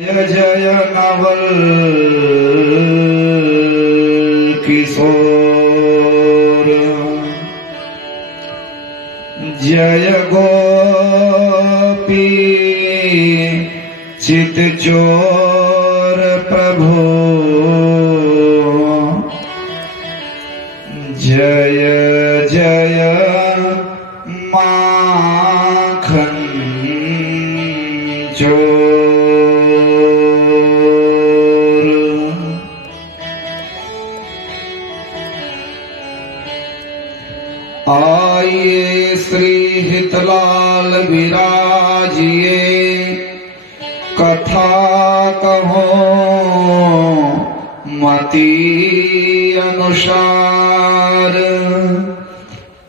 जय जय नवल किशोर, जय गोपी चित चोर प्रभु, जय जय माखन चोर। आइए श्री हितलाल विराजिए, कथा कहो मति अनुसार,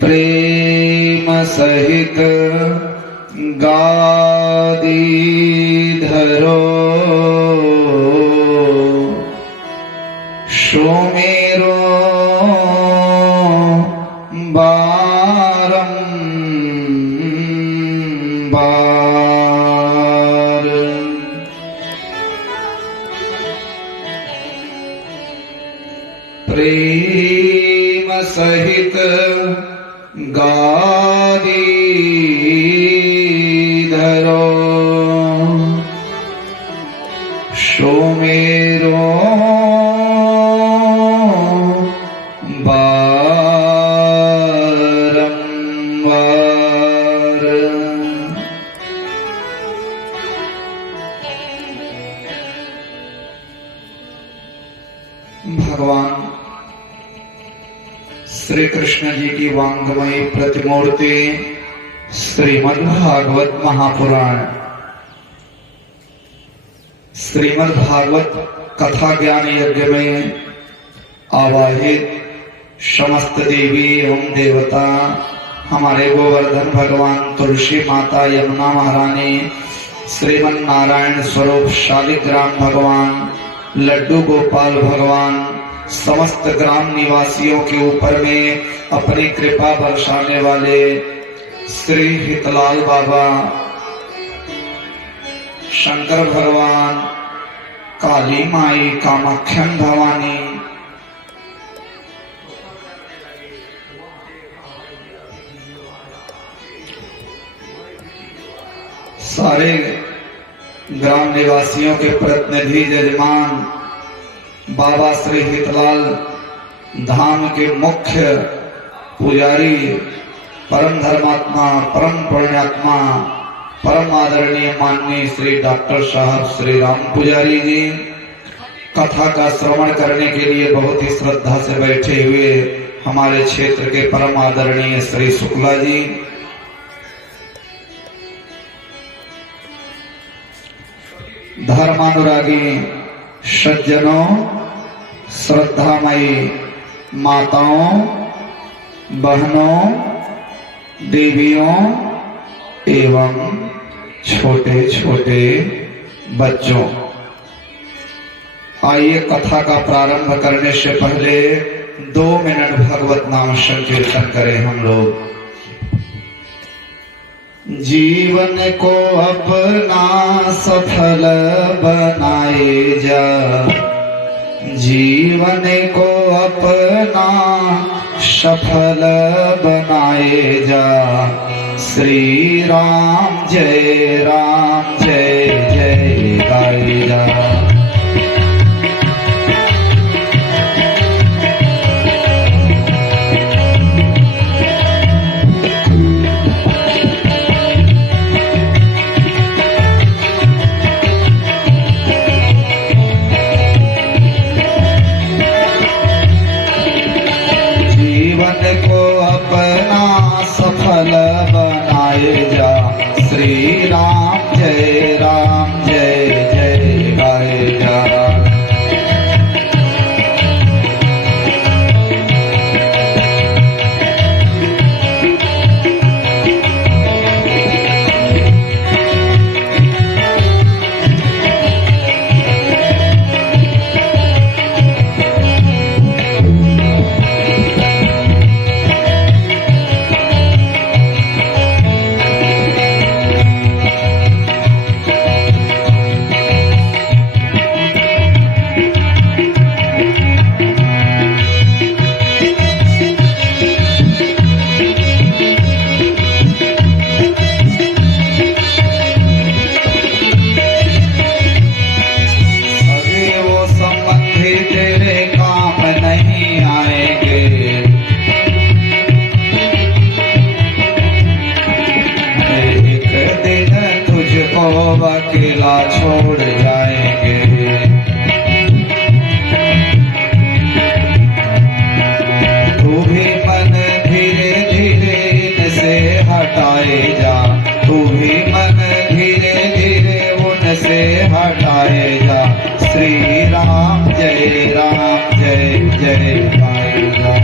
प्रेम सहित गादी धरो, सुमेरो बारंबार। प्रेम सहित गादी धरो, सुमेरो बारंबार। भगवान श्री कृष्ण जी की वांगमयी प्रतिमूर्ति श्रीमद् भागवत महापुराण, श्रीमद् भागवत कथा ज्ञान यज्ञ में आवाहित समस्त देवी एवं देवता, हमारे गोवर्धन भगवान, तुलसी माता, यमुना महारानी, श्रीमन नारायण स्वरूप शालिग्राम भगवान, लड्डू गोपाल भगवान, समस्त ग्राम निवासियों के ऊपर में अपनी कृपा बरसाने वाले श्री हितलाल बाबा, शंकर भगवान, काली माई, कामाख्या भवानी, सारे ग्राम निवासियों के प्रतिनिधि जजमान बाबा श्री हितलाल धाम के मुख्य पुजारी, परम धर्मात्मा, परम पुण्यात्मा, परम आदरणीय माननीय श्री डॉक्टर साहब श्री राम पुजारी जी, कथा का श्रवण करने के लिए बहुत ही श्रद्धा से बैठे हुए हमारे क्षेत्र के परम आदरणीय श्री शुक्ला जी, धर्मानुरागी सज्जनों, श्रद्धामयी माताओं, बहनों, देवियों एवं छोटे छोटे बच्चों, आइए कथा का प्रारंभ करने से पहले 2 मिनट भगवत नाम संकीर्तन करें हम लोग। जीवन को अपना सफल बनाए जा, जीवन को अपना सफल बनाए जा, श्री राम जय जय गाए जा। सफल बनाए जा, श्री राम जय गाए जा। श्री राम जय जय गाए जा।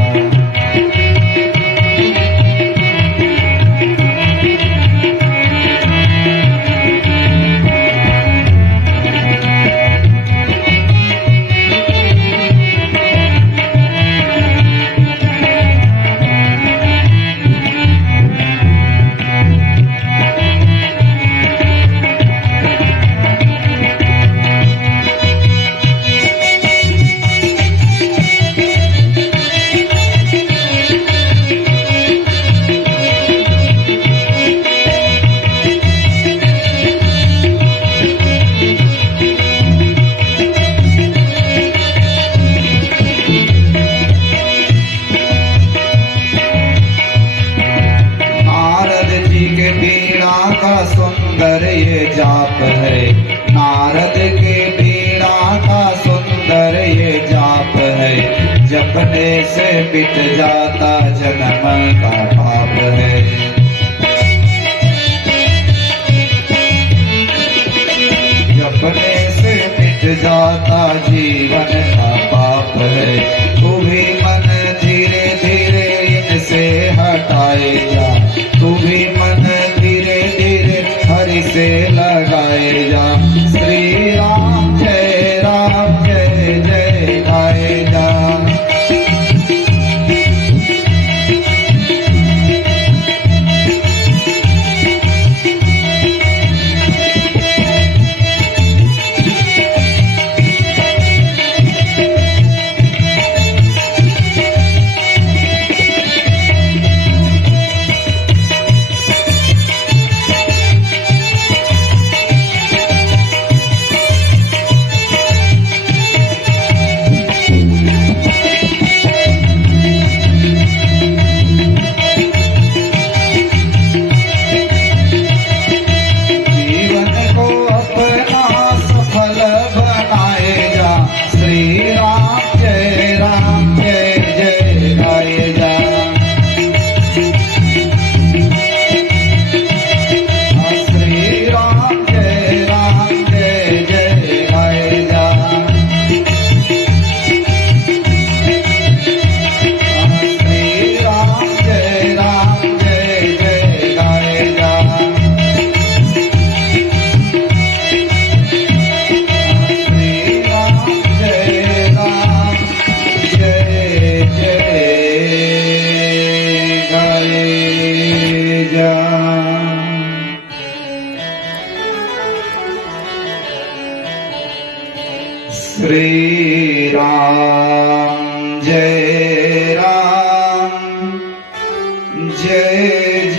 सुंदर ये जाप है, नारद के बीड़ा का सुंदर ये जाप है। जपने से मिट जाता जन्म का पाप है। जपने से मिट जाता जीवन का पाप है। तू भी मन धीरे धीरे इनसे हटाए जा। तू भी मन धीरे धीरे हरि से लगाए जा। श्री राम जय जय गाए जा। श्री राम जय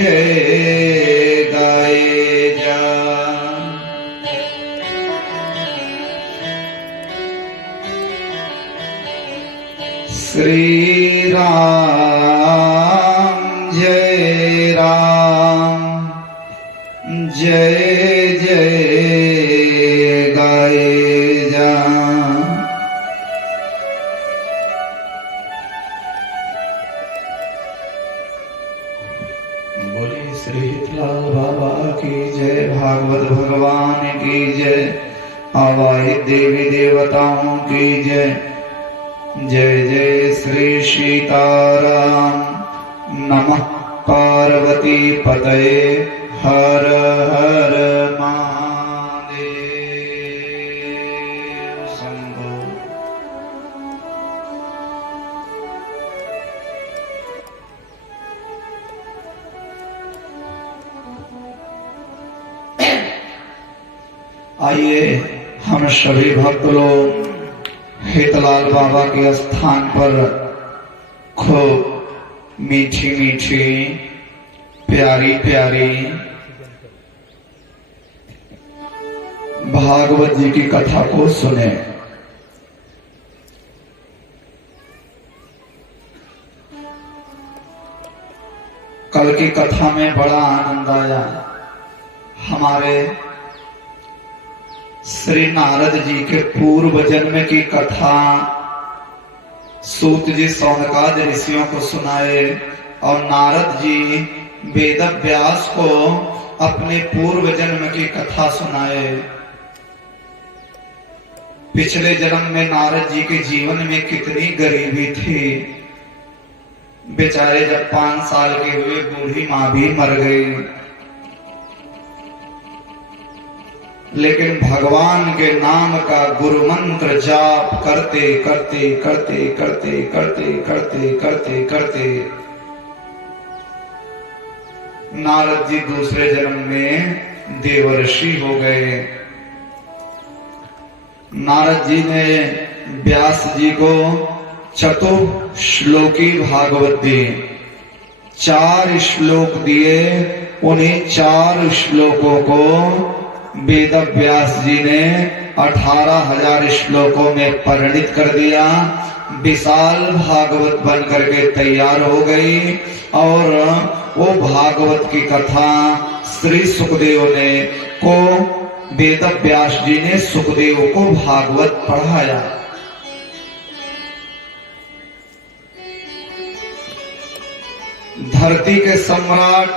जय गाए जा। श्री राम जय जय गाए जा। बोले श्री हितलाल बाबा की जय, भागवत भगवान की जय, आवाहित देवी देवताओं की जय। जय जय श्री सीताराम। नमः पार्वती पतये। हर हर महादेव शंभो। आइए हम सभी भक्त लोग हितलाल बाबा के स्थान पर खूब मीठी मीठी प्यारी प्यारी भागवत जी की कथा को सुने। कल की कथा में बड़ा आनंद आया। हमारे श्री नारद जी के पूर्व जन्म की कथा सूत जी सौनकादि ऋषियों को सुनाए और नारद जी वेद व्यास को अपने पूर्व जन्म की कथा सुनाए। पिछले जन्म में नारद जी के जीवन में कितनी गरीबी थी। बेचारे जब 5 साल के हुए बूढ़ी मां भी मर गई, लेकिन भगवान के नाम का गुरु मंत्र जाप करते करते करते करते करते करते करते करते नारद जी दूसरे जन्म में देवर्षि हो गए। नारद जी ने व्यास जी को चतुश्लोकी भागवत दी, 4 श्लोक दिए। उन्हीं 4 श्लोकों को वेद व्यास जी ने 18,000 श्लोकों में परिणित कर दिया। विशाल भागवत बन करके तैयार हो गई और वो भागवत की कथा श्री सुखदेव ने को वेद व्यास जी ने सुखदेव को भागवत पढ़ाया। धरती के सम्राट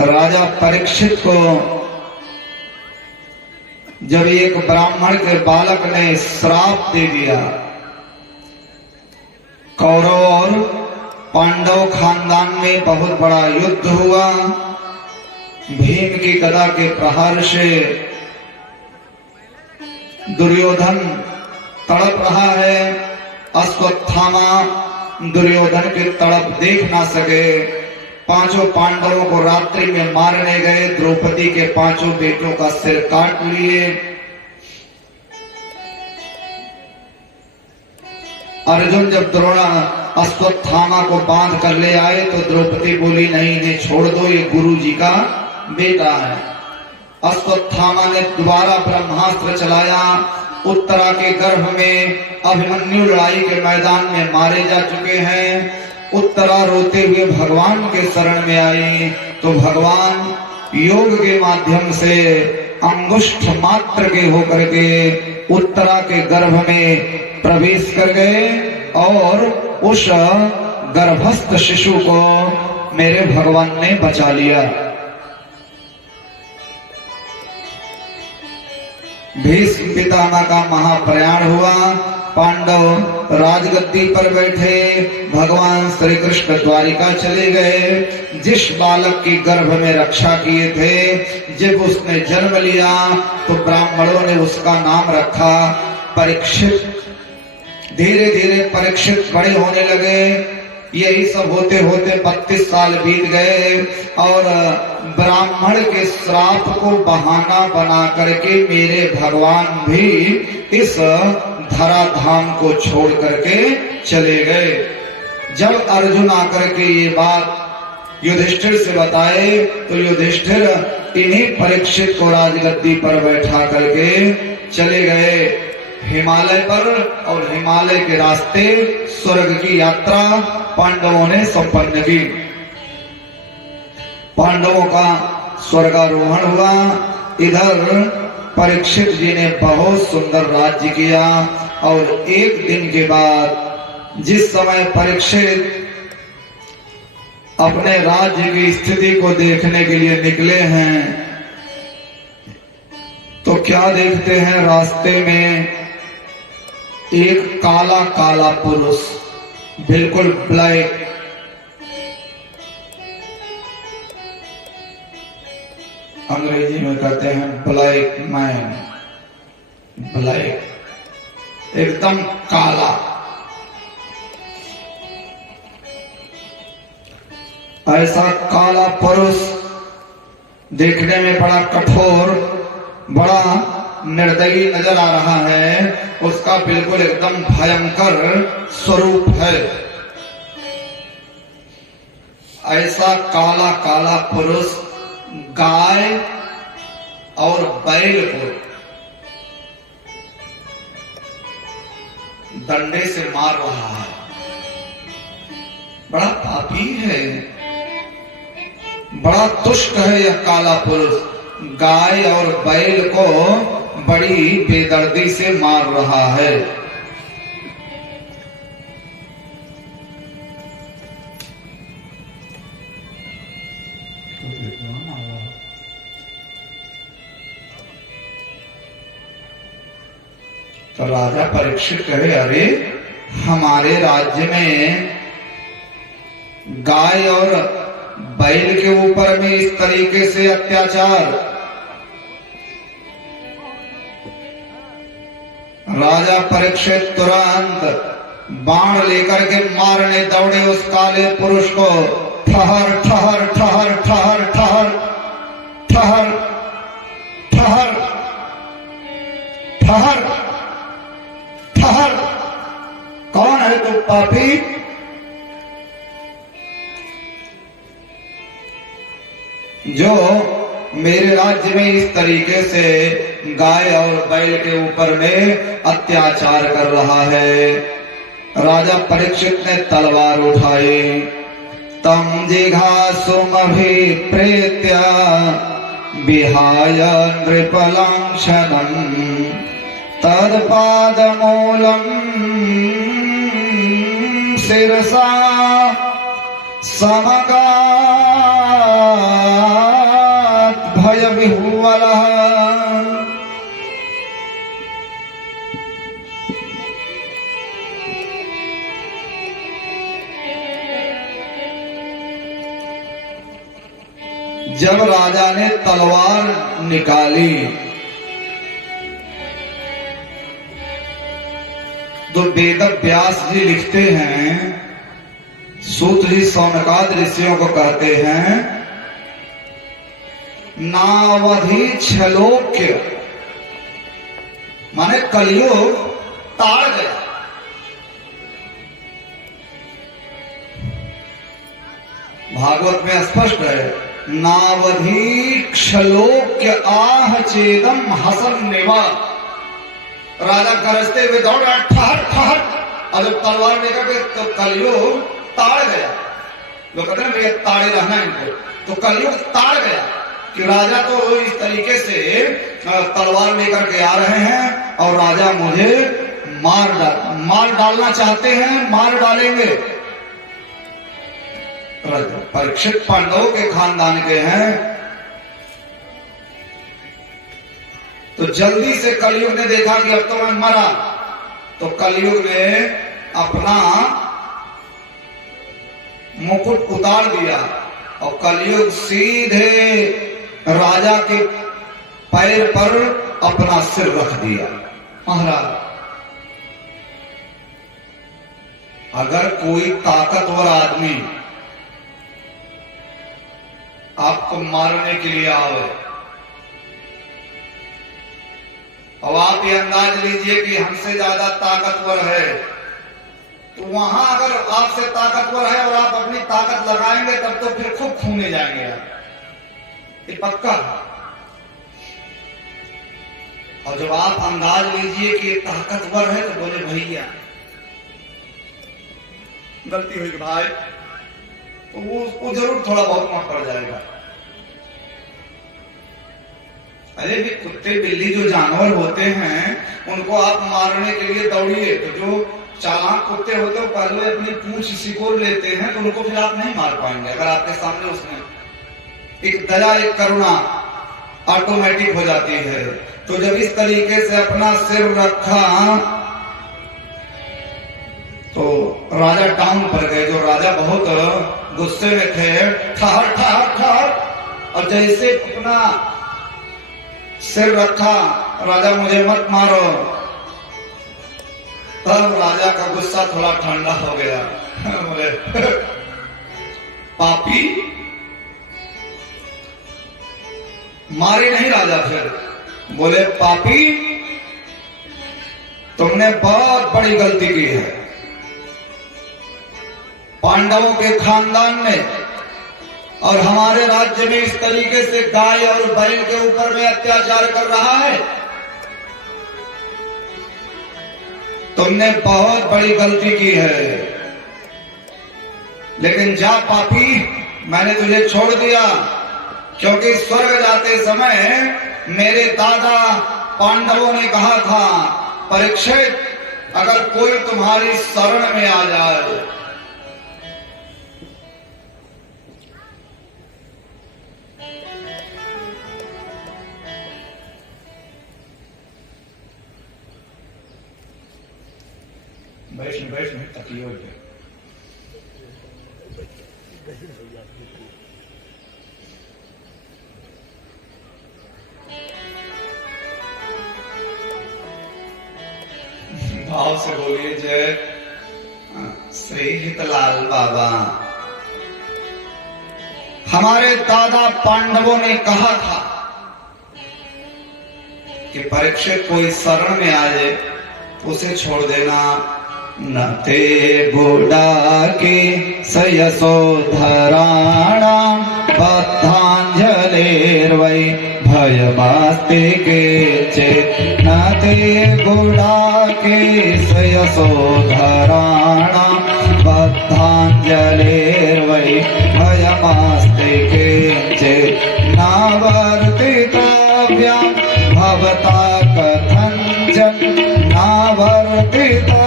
राजा परीक्षित को जब एक ब्राह्मण के बालक ने श्राप दे दिया, कौरव और पांडव खानदान में बहुत बड़ा युद्ध हुआ। भीम की गदा के प्रहार से दुर्योधन तड़प रहा है। अश्वत्थामा दुर्योधन की तड़प देख ना सके, 5 पांडवों को रात्रि में मारने गए। द्रौपदी के 5 बेटों का सिर काट लिए। अर्जुन जब द्रोणा अश्वत्थामा को बांध कर ले आए तो द्रौपदी बोली नहीं, इन्हें छोड़ दो, ये गुरु जी का बेटा है। अश्वत्थामा ने दोबारा ब्रह्मास्त्र चलाया। उत्तरा के गर्भ में अभिमन्यु लड़ाई के मैदान में मारे जा चुके हैं। उत्तरा रोते हुए भगवान के शरण में आई तो भगवान योग के माध्यम से अंगुष्ठ मात्र के होकर के उत्तरा के गर्भ में प्रवेश कर गए और उस गर्भस्थ शिशु को मेरे भगवान ने बचा लिया। भीष्म पितामह का महाप्रयाण हुआ। पांडव राजगद्दी पर बैठे, भगवान श्री कृष्ण द्वारिका चले गए। जिस बालक की गर्भ में रक्षा किए थे, जब उसने जन्म लिया तो ब्राह्मणों ने उसका नाम रखा परीक्षित। धीरे धीरे परीक्षित बड़े होने लगे। यही सब होते होते 32 साल बीत गए और ब्राह्मण के श्राप को बहाना बना करके मेरे भगवान भी इस धराधाम को छोड़ करके चले गए। जब अर्जुन आकर के ये बात युधिष्ठिर से बताए तो युधिष्ठिर इन्हीं परीक्षित को राजगद्दी पर बैठा करके चले गए हिमालय पर, और हिमालय के रास्ते स्वर्ग की यात्रा पांडवों ने संपन्न की। पांडवों का स्वर्गारोहण हुआ। इधर परीक्षित जी ने बहुत सुंदर राज्य किया और एक दिन के बाद जिस समय परीक्षित अपने राज्य की स्थिति को देखने के लिए निकले हैं तो क्या देखते हैं, रास्ते में एक काला काला पुरुष, बिल्कुल ब्लैक, अंग्रेजी में कहते हैं ब्लैक मैन, ब्लैक, एकदम काला। ऐसा काला पुरुष देखने में बड़ा कठोर, बड़ा निर्दयी नजर आ रहा है। उसका बिल्कुल एकदम भयंकर स्वरूप है। ऐसा काला काला पुरुष गाय और बैल को डंडे से मार रहा है। बड़ा पापी है, बड़ा दुष्ट है यह काला पुरुष। गाय और बैल को बड़ी बेदर्दी से मार रहा है। तो राजा परीक्षित कहे, अरे हमारे राज्य में गाय और बैल के ऊपर में इस तरीके से अत्याचार। राजा परीक्षित तुरंत बाण लेकर के मारने दौड़े उस काले पुरुष को। ठहर ठहर ठहर ठहर ठहर ठहर ठहर ठहर ठहर, कौन है तू पापी? जो मेरे राज्य में इस तरीके से गाय और बैल के ऊपर में अत्याचार कर रहा है। राजा परीक्षित ने तलवार उठाई। तम जिघासुमभिप्रेत्य विहाय नृपलांछनम् तत्पादमूलम् शिरसा समगात् भयविह्वलः। जब राजा ने तलवार निकाली तो वेद व्यास जी लिखते हैं, सूत जी सौनकाद ऋषियों को कहते हैं, नावधि छलोक्य माने कलयुग ताड़ गया। भागवत में स्पष्ट है, नावधि क्षलोक्य आह चेदम हसन निवा। राजा गरजते हुए दौड़ रहा, ठहर ठहर, और जब तलवार लेकर के तो कलयुग ताड़ गया। लोग कहते हैं भैया ताड़े रहना इनको, तो कलयुग ताड़ गया कि राजा तो इस तरीके से तलवार लेकर के आ रहे हैं और राजा मुझे मार डालना चाहते हैं, मार डालेंगे। परीक्षित पांडवों के खानदान के हैं, तो जल्दी से कलयुग ने देखा कि अब तो मैं मरा, तो कलयुग ने अपना मुकुट उतार दिया और कलयुग सीधे राजा के पैर पर अपना सिर रख दिया। महाराज, अगर कोई ताकतवर आदमी आपको मारने के लिए आवे, अब आप ये अंदाज लीजिए कि हमसे ज्यादा ताकतवर है, तो वहां अगर आपसे ताकतवर है और आप अपनी ताकत लगाएंगे तब तो फिर खूब खूने जाएंगे आप, ये पक्का। और जब आप अंदाज लीजिए कि ये ताकतवर है तो बोले भैया गलती हुई भाई, तो वो उसको जरूर थोड़ा बहुत मार पड़ जाएगा। अरे भी कुत्ते बिल्ली जो जानवर होते हैं उनको आप मारने के लिए दौड़िए, तो जो चालाक कुत्ते होते हैं पहले अपनी पूंछ सिकोड़ लेते हैं, तो उनको फिर आप नहीं मार पाएंगे। अगर आपके सामने उसने एक दया, एक करुणा ऑटोमेटिक हो जाती है। तो जब इस तरीके से अपना सिर रखा तो राजा डाउन पर गए। जो राजा बहुत गुस्से में थे, ठहर ठहर ठहर, और जैसे अपना सिर रखा, राजा मुझे मत मारो, तब राजा का गुस्सा थोड़ा ठंडा हो गया। बोले पापी, मारे नहीं राजा। फिर बोले पापी, तुमने बहुत बड़ी गलती की है। पांडवों के खानदान में और हमारे राज्य में इस तरीके से गाय और बैल के ऊपर में अत्याचार कर रहा है, तुमने बहुत बड़ी गलती की है। लेकिन जा पापी, मैंने तुझे छोड़ दिया, क्योंकि स्वर्ग जाते समय मेरे दादा पांडवों ने कहा था, परीक्षित अगर कोई तुम्हारी शरण में आ जाए बैठ तकिए पे। भाव से बोलिए जय श्री हितलाल बाबा। हमारे दादा पांडवों ने कहा था कि परीक्षित कोई शरण में आ जाए तो उसे छोड़ देना। न ते गोडा के सयसो धराणा बद्धांजलिर्वै भयमास्ते के चेत्। न ते गोडा के सयसो धराणा बद्धांजलिर्वै भयमास्ते के चेत्। नावर्तितव्यं भवता कथञ्चन नावर्तितव्यं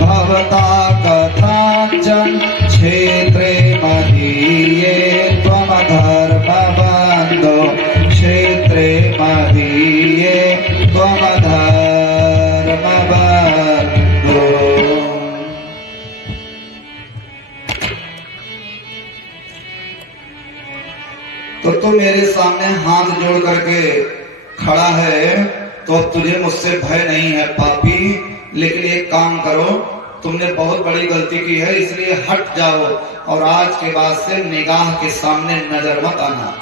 भवता कथञ्चन। क्षेत्रे मदीये त्वमधर्मबन्धो क्षेत्रे मदीये त्वमधर्मबन्धो। तो तू मेरे सामने हाथ जोड़ करके खड़ा है तो तुझे मुझसे भय नहीं है पापी। लेकिन एक काम करो, तुमने बहुत बड़ी गलती की है, इसलिए हट जाओ और आज के बाद से निगाह के सामने नजर मत आना।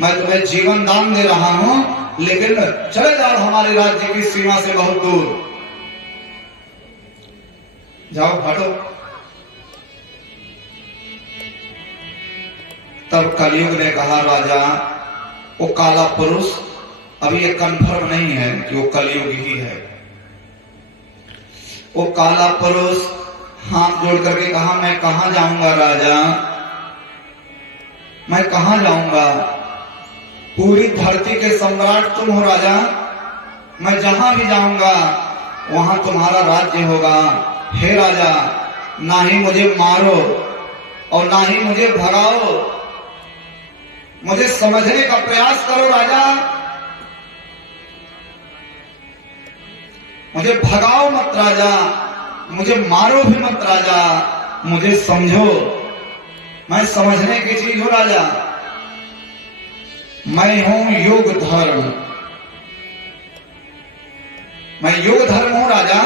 मैं तुम्हें जीवन दान दे रहा हूं, लेकिन चले जाओ हमारे राज्य की सीमा से बहुत दूर। जाओ, हटो। तब कलयुग ने कहा, राजा वो काला पुरुष, अभी ये कंफर्म नहीं है कि वो कलयुग ही है। वो काला पुरुष हाथ जोड़ करके कहा, मैं कहां जाऊंगा राजा, मैं कहां जाऊंगा? पूरी धरती के सम्राट तुम हो राजा, मैं जहां भी जाऊंगा वहां तुम्हारा राज्य होगा। हे राजा, ना ही मुझे मारो और ना ही मुझे भगाओ, मुझे समझने का प्रयास करो राजा। मुझे भगाओ मत राजा, मुझे मारो भी मत राजा, मुझे समझो, मैं समझने की चीज हूं राजा। मैं हूं युग धर्म, मैं युग धर्म हूं राजा।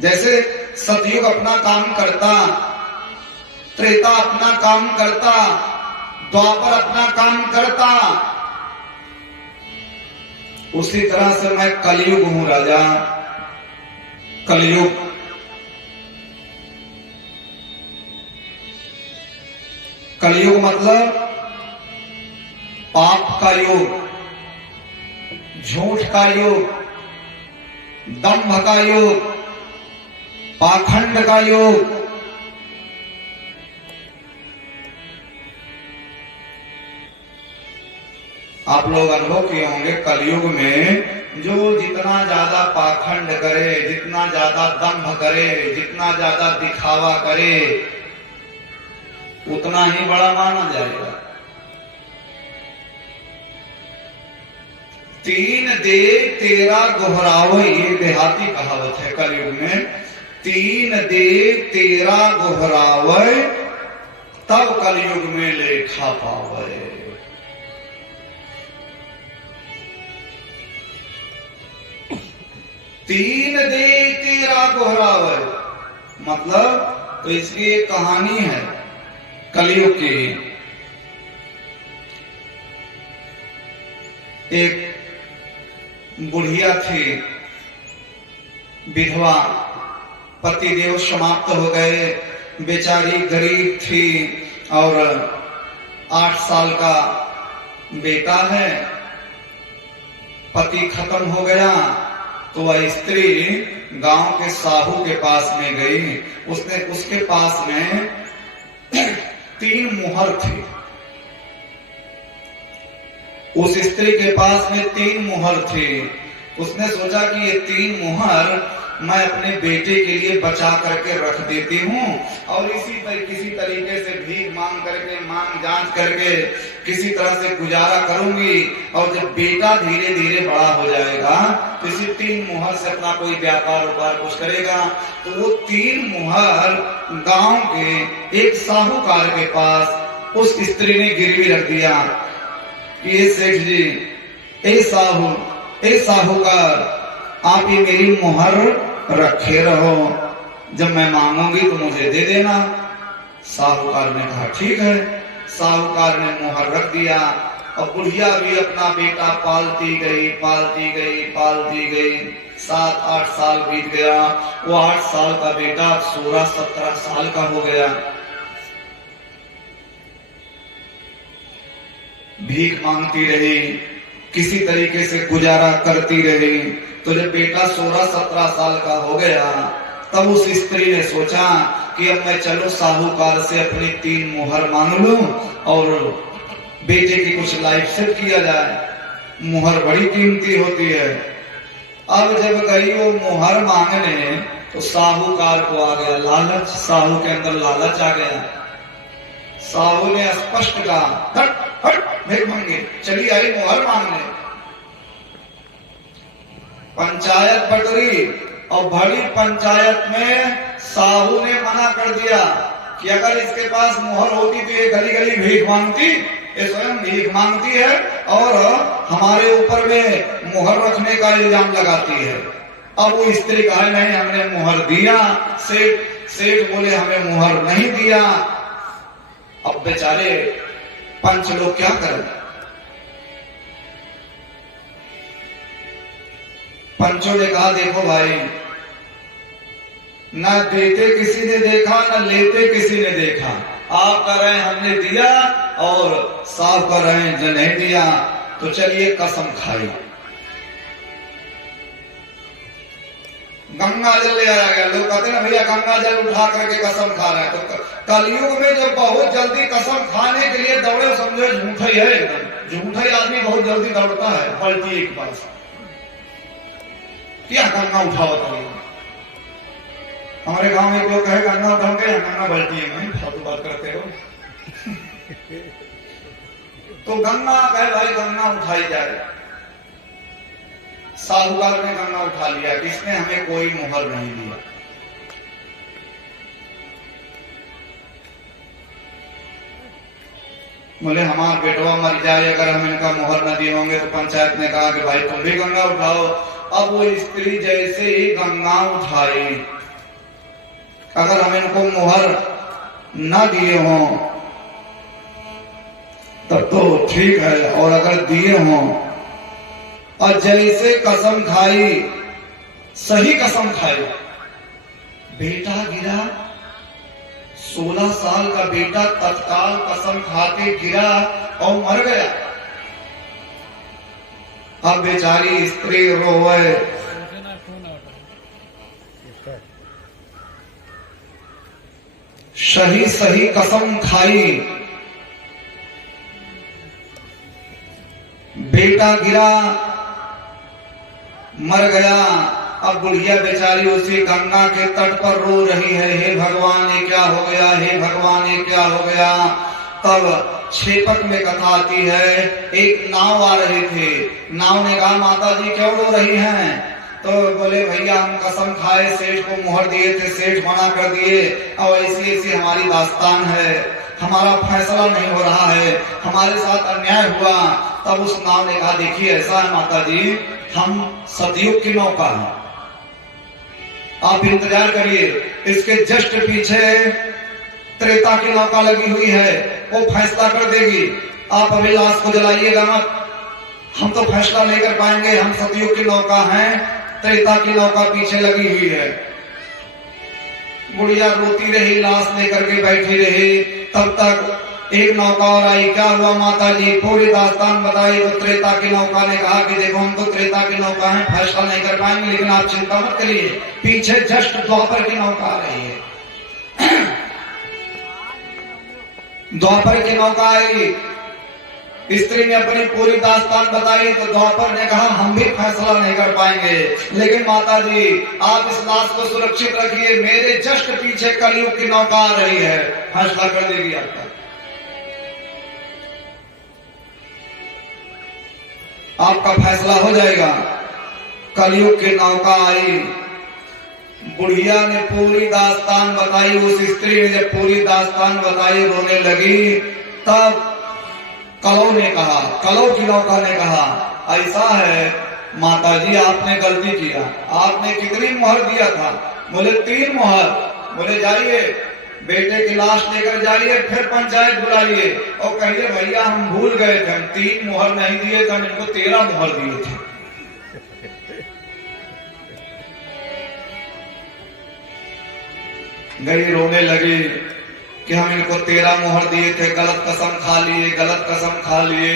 जैसे सतयुग अपना काम करता, त्रेता अपना काम करता, द्वापर अपना काम करता, उसी तरह से मैं कलयुग हूं राजा। कलयुग, कलयुग मतलब पाप का युग, झूठ का युग, दंभ का युग, पाखंड का युग। आप लोग अनुभव किए होंगे कलयुग में जो जितना ज्यादा पाखंड करे, जितना ज्यादा दंभ करे, जितना ज्यादा दिखावा करे, उतना ही बड़ा माना जाएगा। तीन देव तेरा गोहरावे, ये देहाती कहावत है कलयुग में। तीन देव तेरा गोहरावे, तब कलयुग में लेखा पावे। तीन देव तेरा गोहरावे मतलब, तो इसकी एक कहानी है कलयुग की। एक बुढ़िया थी, विधवा, पतिदेव समाप्त हो गए, बेचारी गरीब थी और 8 साल का बेटा है। पति खत्म हो गया तो वह स्त्री गांव के साहू के पास में गई। उसके पास में 3 मुहर थे। उस स्त्री के पास में 3 मुहर थे। उसने सोचा कि ये 3 मुहर मैं अपने बेटे के लिए बचा करके रख देती हूँ और किसी तरीके से भीख मांग करके, मांग जांच करके किसी तरह से गुजारा करूंगी। और जब बेटा धीरे धीरे बड़ा हो जाएगा तो इसी 3 मुहर से अपना कोई व्यापार व्यापार कुछ करेगा। तो वो 3 मुहर गांव के एक साहूकार के पास उस स्त्री ने गिरवी रख दिया कि ये सेठ जी, ए साहूकार, आप ये मेरी मुहर रखे रहो, जब मैं मांगूंगी तो मुझे दे देना। साहूकार ने कहा ठीक है। साहूकार ने मुहर रख दिया और बुढ़िया भी अपना बेटा पालती गई 7-8 साल बीत गया। वो 8 साल का बेटा 16-17 साल का हो गया। भीख मांगती रही, किसी तरीके से गुजारा करती रही। तो जब बेटा 16-17 साल का हो गया तब उस स्त्री ने सोचा कि अब मैं चलो साहूकार से अपनी 3 मुहर मांग लूं और बेटे की कुछ लाइफ सेट किया जाए। मुहर बड़ी कीमती होती है। अब जब गई वो मुहर मांगने तो साहूकार को आ गया लालच, साहू के अंदर लालच आ गया। साहू ने स्पष्ट कहा, हट हट भीख मांगे, चली आई मुहर मांगने। पंचायत बटरी और बड़ी पंचायत में साहू ने मना कर दिया कि अगर इसके पास मुहर होती तो ये गली गली भीख मांगती, ये स्वयं भीख मांगती है और हमारे ऊपर में मुहर रखने का इल्जाम लगाती है। अब वो स्त्री कहा नहीं, हमने मुहर दिया। सेठ बोले हमें मुहर नहीं दिया। अब बेचारे पंच लोग क्या करें? पंचों ने कहा देखो भाई, न देते किसी ने देखा न लेते किसी ने देखा। आप कर रहे हैं हमने दिया और साफ कर रहे हैं जो नहीं दिया। तो चलिए कसम खाई। गंगा जल ले आया गया। लोग कहते ना भैया गंगा जल उठा करके कसम खा रहे हैं। तो कलयुग में जो बहुत जल्दी कसम खाने के लिए दौड़े, समझो झूठा ही है। एकदम झूठा ही आदमी बहुत जल्दी दौड़ता है पलटी एक पास। क्या गंगा उठाओ? तो हमारे गांव में लोग कहे गंगा उठाओगे, गंगा बल्टी है, फालतू बात करते हो। तो गंगा कहे भाई गंगा उठाई जाए। साहूकार ने गंगा उठा लिया, किसने हमें कोई मुहर नहीं दिया। बोले हमारा बेटवा मर जाए अगर हम इनका मुहर न दिए होंगे। तो पंचायत ने कहा कि भाई तुम भी गंगा उठाओ। अब वो स्त्री जैसे ही गंगा उठाई, अगर हम इनको मुहर न दिए हों तब तो ठीक है, और अगर दिए हों और जैसे कसम खाई, सही कसम खाई, बेटा गिरा। 16 साल का बेटा तत्काल कसम खाते गिरा और मर गया। अब बेचारी स्त्री रोए। सही कसम खाई, बेटा गिरा, मर गया। अब बुढ़िया बेचारी उसी गंगा के तट पर रो रही है, हे भगवान ये क्या हो गया, हे भगवान ये क्या हो गया। तब छेपक में कथा आती है, एक नाव आ रही थी। नाव ने कहा माता जी क्यों रो रही हैं? तो बोले भैया हम कसम खाए, सेठ को मुहर दिए थे, सेठ मना कर दिए और ऐसी ऐसी हमारी दास्तान है, हमारा फैसला नहीं हो रहा है, हमारे साथ अन्याय हुआ। तब उस नाव ने कहा देखिए ऐसा है माता जी, हम सतयुग की नौका हैं, आप इंतजार करिए, इसके जस्ट पीछे त्रेता की नौका लगी हुई है, वो फैसला कर देगी। आप अभी लाश को जलाइएगा मत, हम तो फैसला नहीं कर पाएंगे, हम सतयुग की नौका हैं, त्रेता की नौका पीछे लगी हुई है। बुढ़िया रोती रही, लाश लेकर के बैठी रही। तब तक एक नौका और आई। क्या हुआ माता जी? पूरी दास्तान बताई। तो त्रेता की नौका ने कहा कि देखो हम तो त्रेता की नौका हैं, फैसला नहीं कर पाएंगे, लेकिन आप चिंता मत करिए, पीछे जस्ट द्वापर की नौका आ रही है। द्वापर की नौका आएगी, स्त्री ने अपनी पूरी दास्तान बताई तो द्वापर ने कहा हम भी फैसला नहीं कर पाएंगे, लेकिन माता जी आप इस लाश को सुरक्षित रखिए, मेरे जस्ट पीछे कलयुग की नौका आ रही है, फैसला कर देगी आपका। आपका फैसला हो जाएगा। कलयुग की नौका आई। बुढ़िया ने पूरी दास्तान बताई। उस स्त्री ने जब पूरी दास्तान बताई, रोने लगी, तब कलौ ने कहा, कलौ की नौका ने कहा ऐसा है माता जी आपने गलती किया, आपने कितनी मोहर दिया था? बोले 3 मोहर। बोले जाइए बेटे की लाश लेकर जाइए, फिर पंचायत बुलाइए और कहिए भैया हम भूल गए थे, हम 3 मोहर नहीं दिए थे, हम इनको 13 मोहर दिए थे। गई रोने लगी कि हम इनको 13 मोहर दिए थे, गलत कसम खा लिए, गलत कसम खा लिए।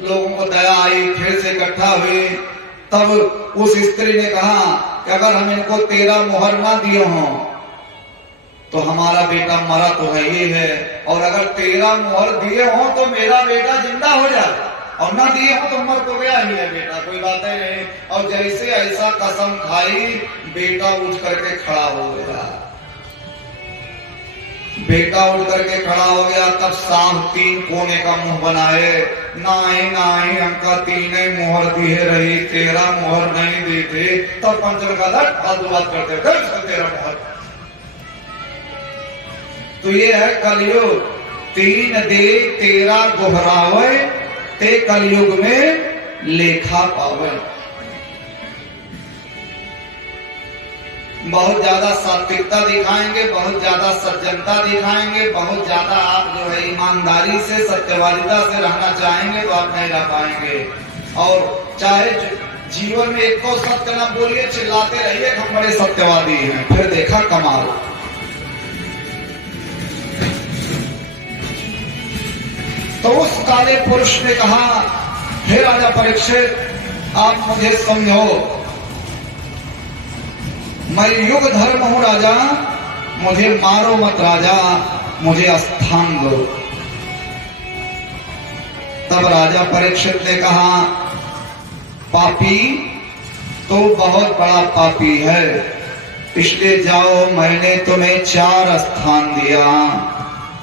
लोगों को दया आई, फिर से इकट्ठा हुई। तब उस स्त्री ने कहा कि अगर हम इनको 13 मोहर ना दिए हों तो हमारा बेटा मरा तो है ही है, और अगर 13 मोहर दिए हों तो मेरा बेटा जिंदा हो जाए, और ना दिए हो तो मर तो गया ही है बेटा, कोई बात नहीं। और जैसे ऐसा कसम खाई, बेटा उठ करके खड़ा हो गया। बेटा उठ करके खड़ा हो गया। तब सांप 3 कोने का मुंह बनाए, नाई नाई हमका 3 मोहर दिए रही, 13 मोहर नहीं देते। तब पंचल का फालतू बात करते 13 मोहर। तो ये है कलयुग। 3 दे 13 दोहरावे, ते कलयुग में लेखा पावे। बहुत ज्यादा सात्विकता दिखाएंगे, बहुत ज्यादा सज्जनता दिखाएंगे, बहुत ज्यादा आप जो है ईमानदारी से, सत्यवादिता से रहना चाहेंगे तो आप नहीं रह पाएंगे। और चाहे जीवन में एक को सत्य न बोलिए, चिल्लाते रहिए हम बड़े सत्यवादी हैं, फिर देखा कमाल। तो उस काले पुरुष ने कहा, हे राजा परीक्षित आप मुझे समझो, मैं युग धर्म हूं राजा, मुझे मारो मत राजा, मुझे स्थान दो। तब राजा परीक्षित ने कहा, पापी तो बहुत बड़ा पापी है, इसलिए जाओ मैंने तुम्हें 4 स्थान दिया।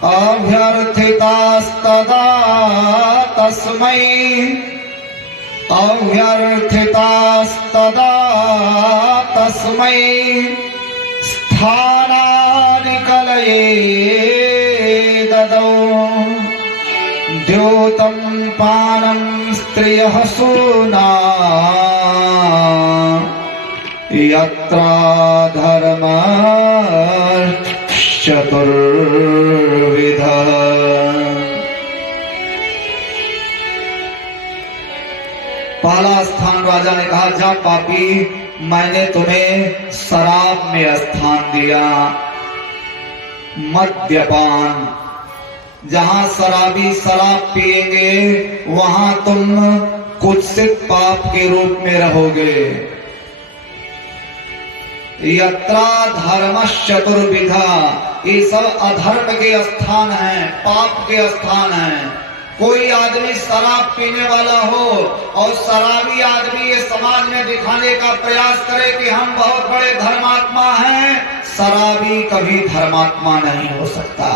अभ्यर्थितास्तदा तस्मै, अभ्यर्थितास्तदा तस्मै स्थानानि कलये ददौ। द्योतं पानं स्त्रियः सूना, यत्रा धर्मश्चतुर्विधः। पहला स्थान राजा ने कहा, जा पापी मैंने तुम्हें शराब में स्थान दिया। मद्यपान, जहां शराबी शराब पिएंगे वहां तुम कुत्सित पाप के रूप में रहोगे। यत्रा धर्मश्चतुर्विधा, ये सब अधर्म के स्थान हैं, पाप के स्थान हैं। कोई आदमी शराब पीने वाला हो और शराबी आदमी ये समाज में दिखाने का प्रयास करे कि हम बहुत बड़े धर्मात्मा हैं, शराबी कभी धर्मात्मा नहीं हो सकता।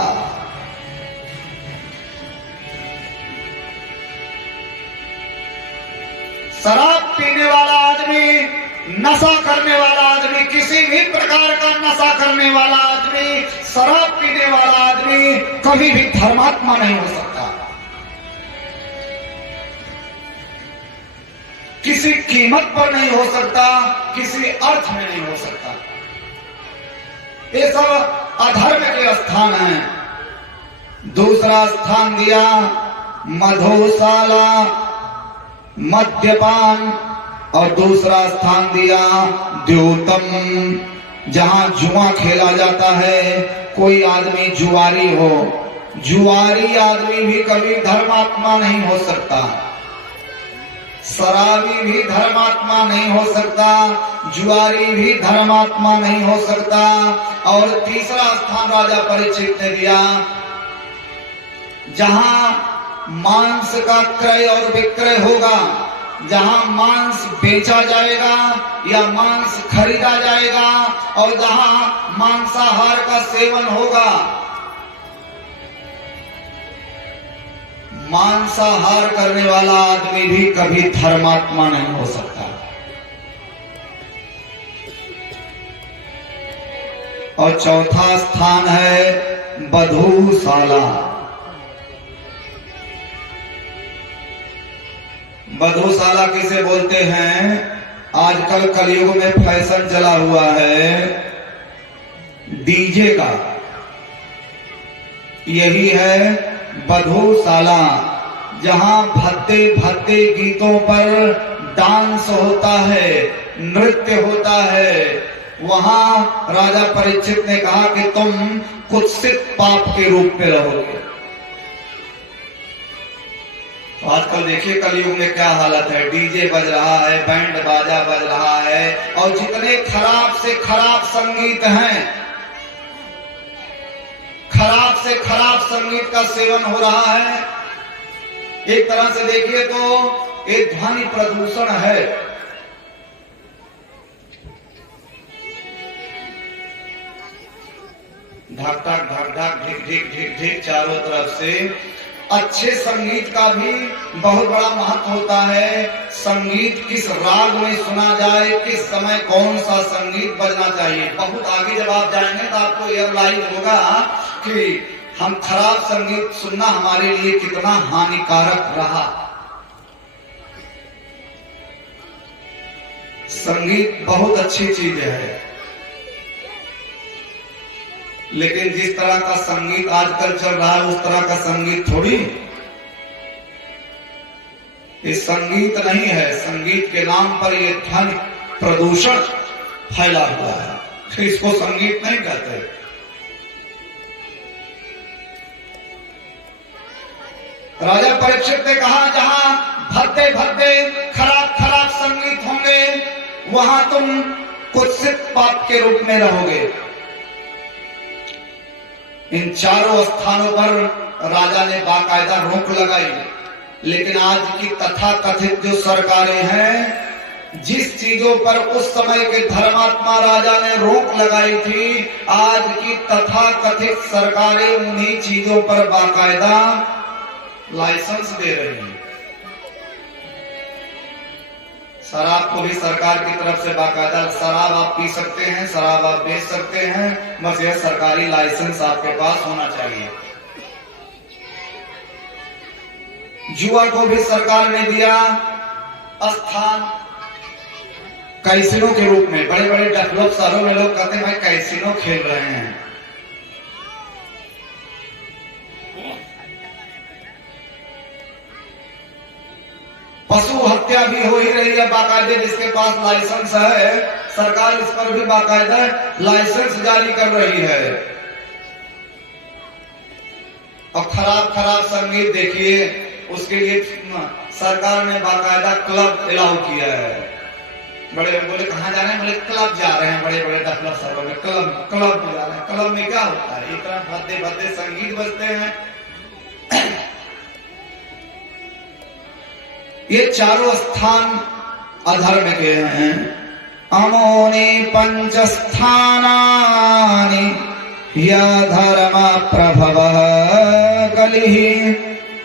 शराब पीने वाला आदमी, नशा करने वाला आदमी, किसी भी प्रकार का नशा करने वाला आदमी, शराब पीने वाला आदमी कभी भी धर्मात्मा नहीं हो सकता। किसी कीमत पर नहीं हो सकता, किसी अर्थ में नहीं हो सकता। ये सब अधर्म के स्थान हैं। दूसरा स्थान दिया मधुशाला, मद्यपान, और दूसरा स्थान दिया द्योतम, जहां जुआ खेला जाता है। कोई आदमी जुआरी हो, जुआरी आदमी भी कभी धर्मात्मा नहीं हो सकता, शराबी भी धर्मात्मा नहीं हो सकता, जुआरी भी धर्मात्मा नहीं हो सकता। और तीसरा स्थान राजा परीक्षित ने दिया जहां मांस का क्रय और विक्रय होगा, जहां मांस बेचा जाएगा या मांस खरीदा जाएगा और जहां मांसाहार का सेवन होगा, मांसाहार करने वाला आदमी भी कभी धर्मात्मा नहीं हो सकता। और चौथा स्थान है वधूशाला। वधूशाला किसे बोलते हैं? आजकल कलयुग में फैशन चला हुआ है डीजे का, यही है वधूशाला, जहां भद्दे भद्दे गीतों पर डांस होता है, नृत्य होता है। वहां राजा परीक्षित ने कहा कि तुम कुत्सित पाप के रूप में रहोगे। तो आजकल देखिए कलयुग में क्या हालत है, डीजे बज रहा है, बैंड बाजा बज रहा है, और जितने खराब से खराब संगीत हैं, खराब से खराब संगीत का सेवन हो रहा है। एक तरह से देखिए तो एक ध्वनि प्रदूषण है। धक धक धक धक ढिक ढिक ढिक ढिक चारों तरफ से। अच्छे संगीत का भी बहुत बड़ा महत्व होता है। संगीत किस राग में सुना जाए, किस समय कौन सा संगीत बजना चाहिए। बहुत आगे जब आप जाएंगे तो आपको रियलाइज होगा कि हम खराब संगीत सुनना हमारे लिए कितना हानिकारक रहा। संगीत बहुत अच्छी चीज है, लेकिन जिस तरह का संगीत आजकल चल रहा है उस तरह का संगीत थोड़ी। ये संगीत नहीं है, संगीत के नाम पर ये ध्वनि प्रदूषण फैला हुआ है, इसको संगीत नहीं कहते। राजा परीक्षित ने कहा जहां भद्दे भद्दे खराब खराब संगीत होंगे वहां तुम कुत्सित पाप के रूप में रहोगे। इन चारों स्थानों पर राजा ने बाकायदा रोक लगाई, लेकिन आज की तथाकथित जो सरकारें हैं, जिस चीजों पर उस समय के धर्मात्मा राजा ने रोक लगाई थी, आज की तथाकथित सरकारें उन्हीं चीजों पर बाकायदा लाइसेंस दे रही हैं। शराब को भी सरकार की तरफ से बाकायदा शराब आप पी सकते हैं, शराब आप बेच सकते हैं, बस यह सरकारी लाइसेंस आपके पास होना चाहिए। जुआ को भी सरकार ने दिया स्थान कैसीनो के रूप में। बड़े बड़े डेवलप शहरों में लोग कहते हैं भाई कैसीनो खेल रहे हैं। पशु हत्या भी हो ही रही है बाकायदे, जिसके पास लाइसेंस है सरकार इस पर भी बाकायदा लाइसेंस जारी कर रही है। और खराब खराब संगीत देखिए, उसके लिए सरकार ने बाकायदा क्लब अलाउ किया है। बड़े बोले कहाँ जा रहे हैं, बोले क्लब जा रहे हैं, बड़े बड़े डेवलप शहरों में क्लब में जा रहे हैं। क्लब में क्या होता है, इतना भद्दे भद्दे संगीत बजते हैं। ये चारों स्थान अधर्म के हैं। अमोनि पंच स्थानानि यधर्म प्रभवः कलिः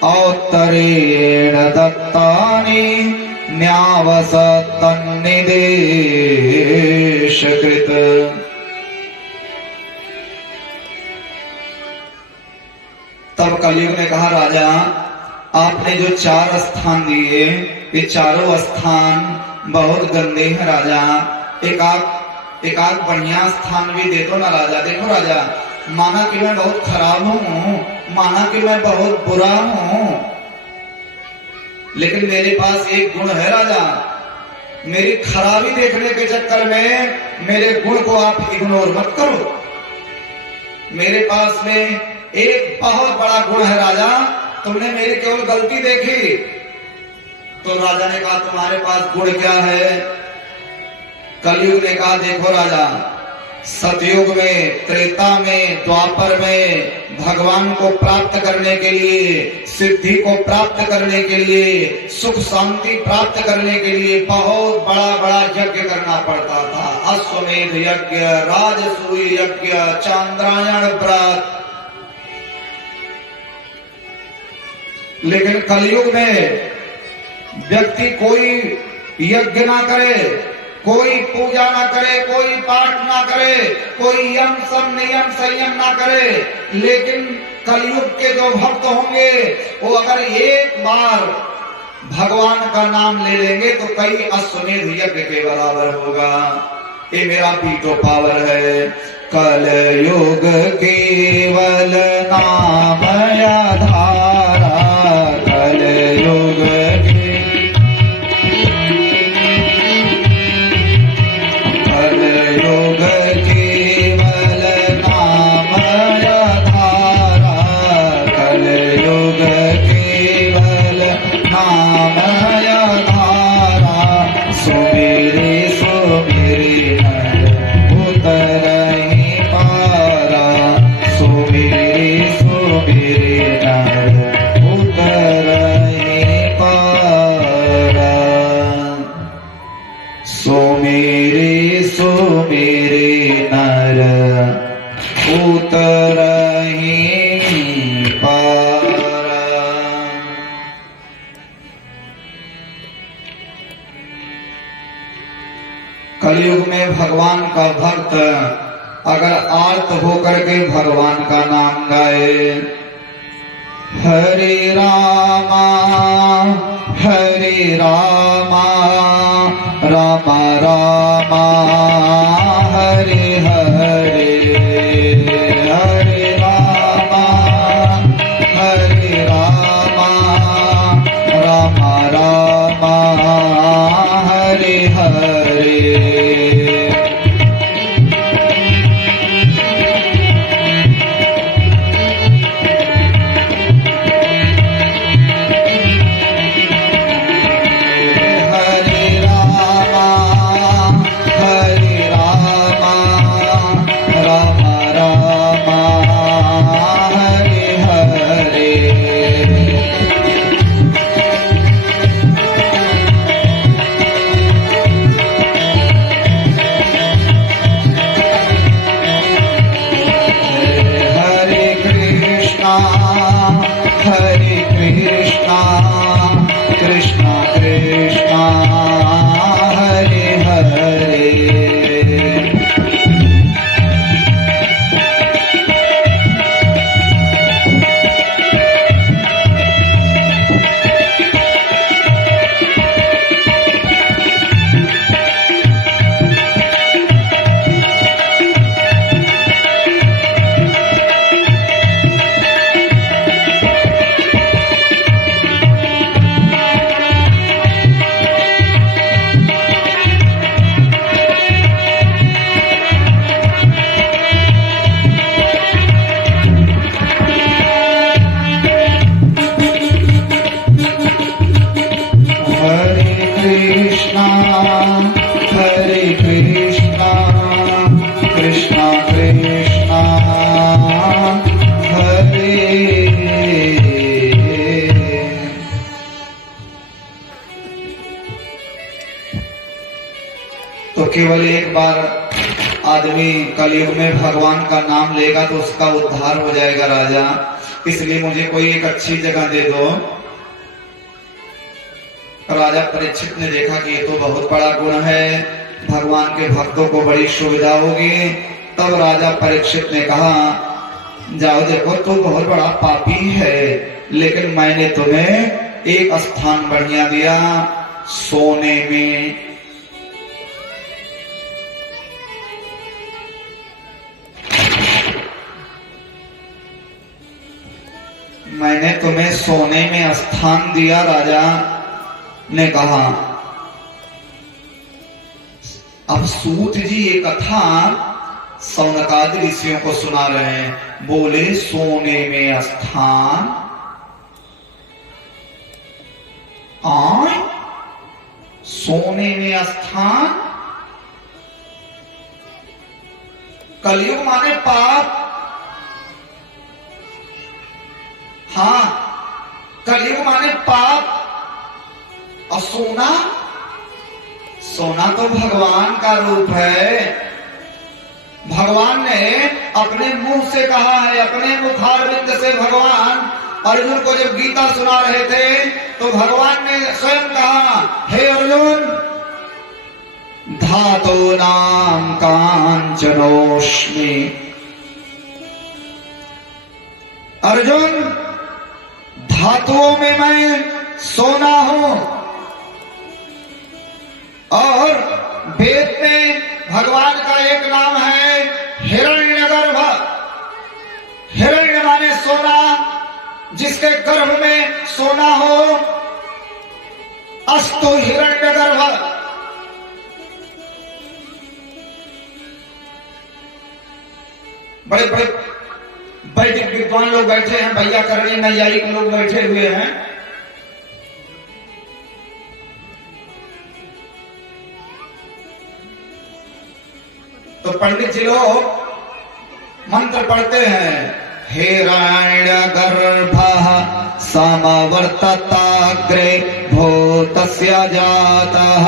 औत्तरेण दत्तानि न्यावस तन्निदेशकृत। तब कलयुग ने कहा राजा आपने जो 4 स्थान दिए, ये चारों स्थान बहुत गंदे हैं राजा। एक आध बढ़िया स्थान भी दे दो ना राजा। देखो राजा, माना कि मैं बहुत खराब हूं, माना कि मैं बहुत बुरा हूं, लेकिन मेरे पास एक गुण है राजा। मेरी खराबी देखने के चक्कर में मेरे गुण को आप इग्नोर मत करो। मेरे पास में एक बहुत बड़ा गुण है राजा, तुमने मेरी केवल गलती देखी। तो राजा ने कहा तुम्हारे पास गुण क्या है? कलयुग ने कहा देखो राजा, सतयुग में, त्रेता में, द्वापर में भगवान को प्राप्त करने के लिए, सिद्धि को प्राप्त करने के लिए, सुख शांति प्राप्त करने के लिए बहुत बड़ा बड़ा यज्ञ करना पड़ता था। अश्वमेध यज्ञ, राजसूय यज्ञ, चांद्रायण व्रत। लेकिन कलयुग में व्यक्ति कोई यज्ञ ना करे, कोई पूजा ना करे, कोई पाठ ना करे, कोई यम सम नियम संयम ना करे, लेकिन कलयुग के जो भक्त होंगे वो अगर एक बार भगवान का नाम ले लेंगे तो कई अश्वमेध यज्ञ के बराबर होगा। ये मेरा पीटो पावर है। कलयुग केवल नाम आधारा, कलयुग कलयुग में भगवान का भक्त अगर आर्त होकर के भगवान का नाम गाए, हरे रामा रामा रामा हरे हरे, हरे रामा रामा रामा हरे हरे। तो केवल एक बार आदमी कलयुग में भगवान का नाम लेगा तो उसका उद्धार हो जाएगा राजा। इसलिए मुझे कोई एक अच्छी जगह दे दो। राजा परीक्षित ने देखा कि ये तो बहुत बड़ा गुण है, भगवान के भक्तों को बड़ी सुविधा होगी। तब राजा परीक्षित ने कहा, जाओ देखो तो बहुत बड़ा पापी है, लेकिन मैंने तुम्हें एक स्थान बढ़िया दिया, सोने में। मैंने तुम्हें सोने में स्थान दिया। राजा ने कहा। अब सूत जी ये कथा सौनकादि ऋषियों को सुना रहे हैं। बोले सोने में स्थान, सोने में स्थान। कलयुग माने पाप। हाँ, कलयुग माने पाप। और सोना, सोना तो भगवान का रूप है। भगवान ने अपने मुंह से कहा है, अपने मुखारविंद से भगवान अर्जुन को जब गीता सुना रहे थे तो भगवान ने स्वयं कहा, हे अर्जुन, धातूनां कांचनोस्मि। अर्जुन, धातुओं में मैं सोना हूं। और वेद में भगवान का एक नाम है हिरण्यगर्भ। हिरण्य माने सोना, जिसके गर्भ में सोना हो, अस्तु हिरण्यगर्भ। बड़े बड़े वैदिक विद्वान लोग बैठे हैं, वैयाकरणी नैयायिक लोग बैठे हुए हैं। तो पंडित जी लोग मंत्र पढ़ते हैं, हिरण्यगर्भः समवर्तताग्रे भूतस्य जातः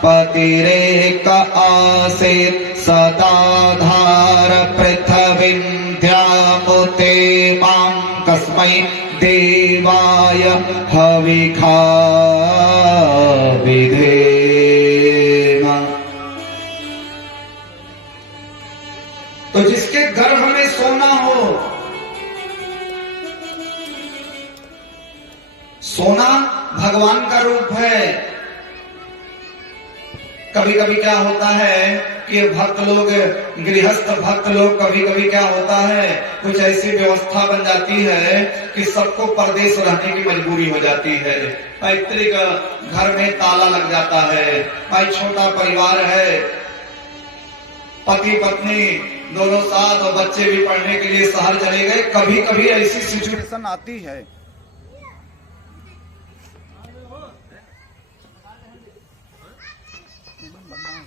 पतिरेक आसीत् सदाधार पृथ्वीं द्यामुते मां कस्मै देवाय हविखा विधेम। तो जिसके गर्भ में सोना हो, सोना भगवान का रूप है। कभी कभी क्या होता है कि भक्त लोग, गृहस्थ भक्त लोग, कभी कभी क्या होता है, कुछ ऐसी व्यवस्था बन जाती है कि सबको परदेश रहने की मजबूरी हो जाती है। पैतृक घर में ताला लग जाता है, भाई छोटा परिवार है, पति पत्नी दोनों साथ और बच्चे भी पढ़ने के लिए शहर चले गए। कभी कभी ऐसी सिचुएशन आती है।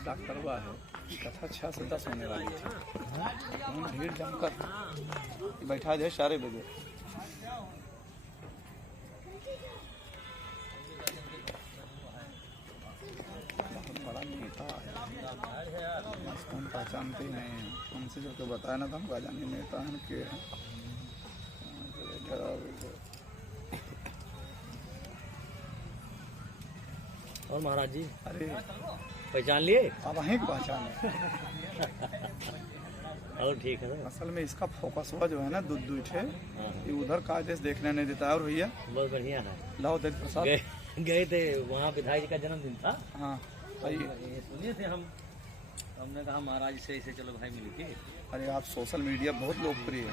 डॉक्टर हुआ है, कथा 6 से 10 होने वाली थी, भीड़ जमकर बैठा जाए 4 बजे। बहुत बड़ा नेता है, हम पहचानते ही नहीं हैं। उनसे जो तो बताया ना, तो हम जाने नेता हैं के हैं। और महाराज जी, अरे पहचान लिए? अब वहीं पहचाने। और ठीक है ना। असल में इसका फोकस हुआ जो है ना, दूध है, ये उधर कायदे से देखने नहीं देता है। और भैया बहुत बढ़िया है। लाओ देव प्रसाद। गए थे वहाँ, विधायक जी का जन्मदिन था। हाँ, ये सुनिए थे हमने कहा महाराज से ऐसे चलो भाई मिल के। अरे आप सोशल मीडिया बहुत लोकप्रिय है।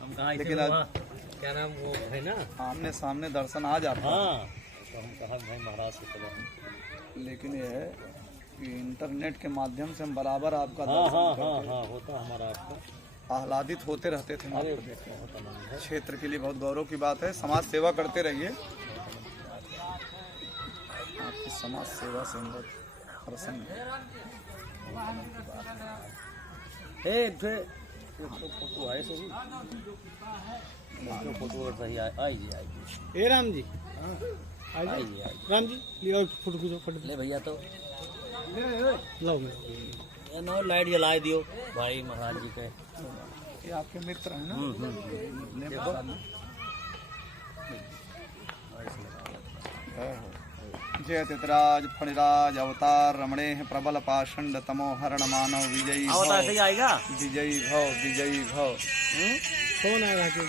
हम कहा लेकिन क्या नाम वो है ना, आमने सामने दर्शन आ जाता है। हाँ, तो हम कहा भाई महाराज से चलो। लेकिन ये है कि इंटरनेट के माध्यम से हम बराबर आपका हाँ हाँ हाँ हाँ, होता हमारा आपका आह्लादित होते रहते थे। अरे क्षेत्र के लिए बहुत गौरव की बात है। समाज सेवा करते रहिए, आपकी समाज सेवा से हम बहुत प्रसन्न हैं। फोटो आए सो फोटो सही आइए ए राम जी, आइए राम जी लियो फोटो खींचो, फोटो ले भैया। तो लाओ मैं नो लाइट जला दियो भाई महाराज जी के। ये आपके मित्र हैं ना? जय तितराज फणिराज अवतार रमणे प्रबल पाषंड तमो हरण मानव विजयी अवतार से आएगा। विजयी भव विजयी भव। फोन आएगा कि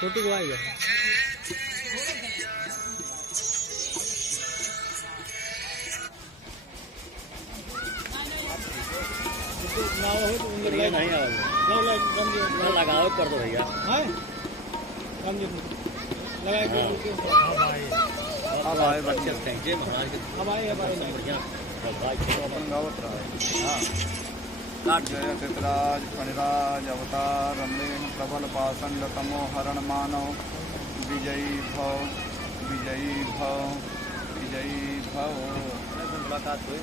फोटो को आएगा। नहीं लगाओ कर दो भैया। अब आए बच्चे थैंक यू महाराज के। अब आए बढ़िया अपन गावत रहा। जय तितराज फणिराज अवतार रमणे प्रबल पाषंड तमो हरण मानव विजयी भव विजयी भव विजयी भव। मुलाकात हुई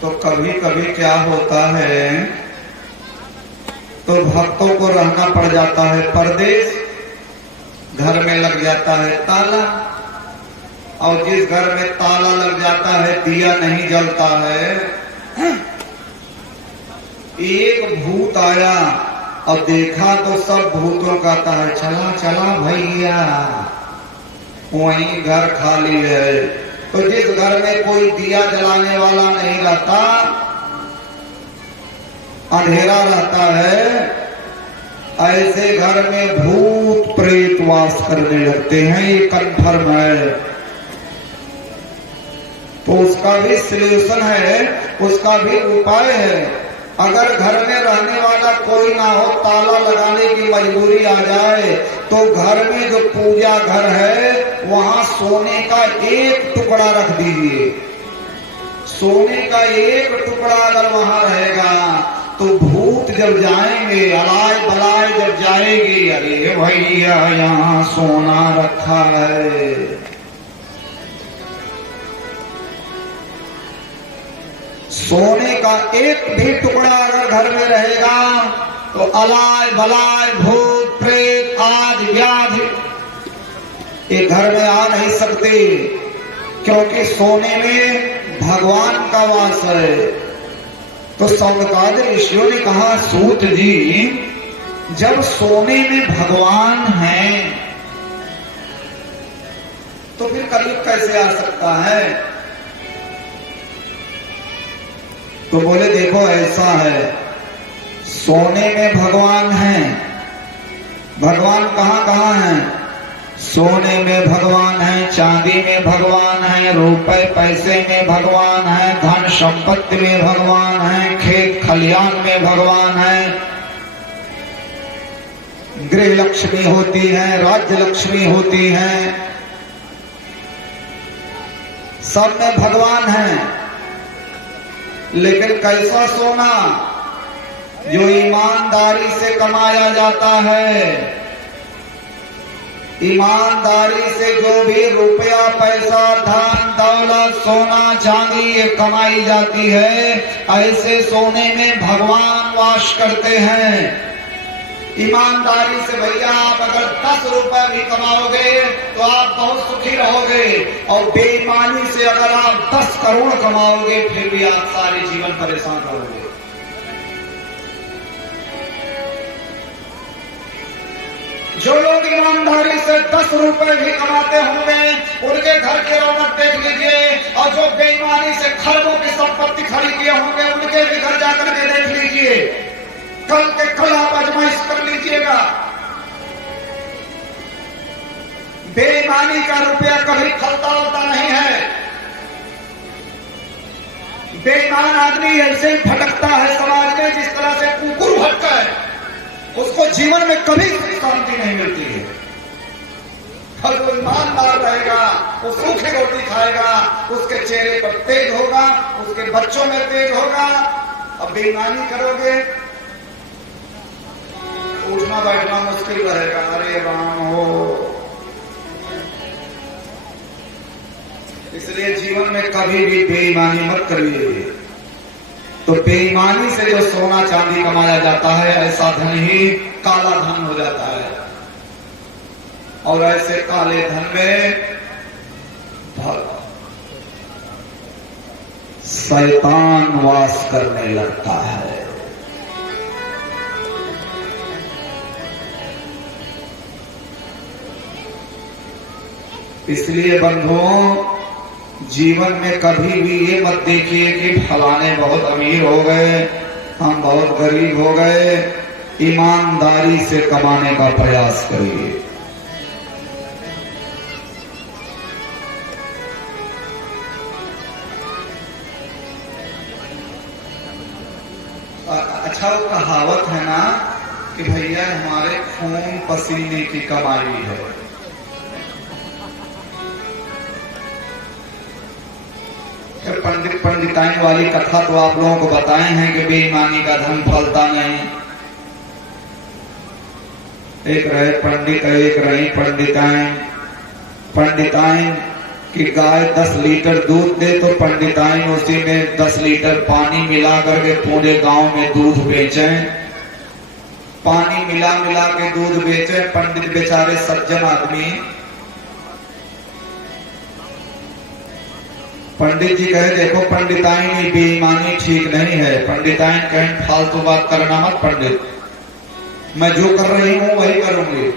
तो कभी कभी क्या होता है, तो भक्तों को रहना पड़ जाता है परदेश, घर में लग जाता है ताला, और जिस घर में ताला लग जाता है दिया नहीं जलता है। एक भूत आया और देखा तो सब भूतों का कहता है चला चला भैया, वहीं घर खाली है। तो जिस घर में कोई दिया जलाने वाला नहीं रहता, अंधेरा रहता है, ऐसे घर में भूत प्रेत वास करने लगते हैं, ये कन्फर्म है। तो उसका भी सलूशन है, उसका भी उपाय है। अगर घर में रहने वाला कोई ना हो, ताला लगाने की मजबूरी आ जाए, तो घर में जो पूजा घर है वहां सोने का एक टुकड़ा रख दीजिए। सोने का एक टुकड़ा अगर वहां रहेगा तो भूत जब जाएंगे, अलाय बलाय जब जाएगी, अरे भैया यहाँ सोना रखा है। सोने का एक भी टुकड़ा अगर घर में रहेगा तो अलाय बलाय भूत प्रेत आज व्याधि ये घर में आ नहीं सकते, क्योंकि सोने में भगवान का वास है। तो सौनकादि ऋषियों ने कहा, सूत जी जब सोने में भगवान हैं तो फिर कलयुग कैसे आ सकता है? तो बोले देखो ऐसा है, सोने में भगवान हैं। भगवान कहाँ कहाँ हैं? सोने में भगवान है, चांदी में भगवान है, रुपए पैसे में भगवान है, धन संपत्ति में भगवान है, खेत खलियान में भगवान है, गृह लक्ष्मी होती है, राज्य लक्ष्मी होती है, सब में भगवान है। लेकिन कैसा सोना? जो ईमानदारी से कमाया जाता है, ईमानदारी से जो भी रुपया पैसा धन दौलत सोना चांदी ये कमाई जाती है, ऐसे सोने में भगवान वास करते हैं। ईमानदारी से भैया आप अगर 10 रुपए भी कमाओगे तो आप बहुत सुखी रहोगे, और बेईमानी से अगर आप 10 करोड़ कमाओगे फिर भी आप सारे जीवन परेशान रहोगे। जो लोग ईमानदारी से 10 रुपए भी कमाते होंगे उनके घर की रौनक देख लीजिए, और जो बेईमानी से खरबों की संपत्ति खड़ी किए होंगे उनके भी घर जाकर के देख लीजिए। कल के कल आप आजमाइश कर लीजिएगा। बेईमानी का रुपया कभी फलता होता नहीं है। बेईमान आदमी ऐसे ही भटकता है समाज में जिस तरह से कुकुर भटका है, उसको जीवन में कभी शांति नहीं मिलती है। हर कोई ईमानदार रहेगा, वो सूखी रोटी खाएगा, उसके चेहरे पर तेज होगा, उसके बच्चों में तेज होगा। अब बेईमानी करोगे उठना बैठना मुश्किल रहेगा। अरे राम हो। इसलिए जीवन में कभी भी बेईमानी मत करिए। तो बेईमानी से जो सोना चांदी कमाया जाता है, ऐसा धन ही काला धन हो जाता है। और ऐसे काले धन में शैतान वास करने लगता है। इसलिए बंधुओं, जीवन में कभी भी ये मत देखिए कि फलाने बहुत अमीर हो गए, हम बहुत गरीब हो गए। ईमानदारी से कमाने का प्रयास करिए। अच्छा, वो कहावत है ना कि भैया हमारे खून पसीने की कमाई है। पंडिताइन वाली कथा तो आप लोगों को बताए हैं कि बेईमानी का धन फलता नहीं। एक रहे पंडित, एक रही पंडिताइन। पंडिताइन की गाय 10 लीटर दूध दे तो पंडिताइन उसी में 10 लीटर पानी मिला करके पूरे गांव में दूध बेचे। पानी मिला मिला के दूध बेचे। पंडित बेचारे सज्जन आदमी। पंडित जी कहे देखो पंडिताइन, ये बेईमानी ठीक नहीं है। पंडिताइन कहें फालतू बात करना मत पंडित, मैं जो कर रही हूँ वही करूंगी।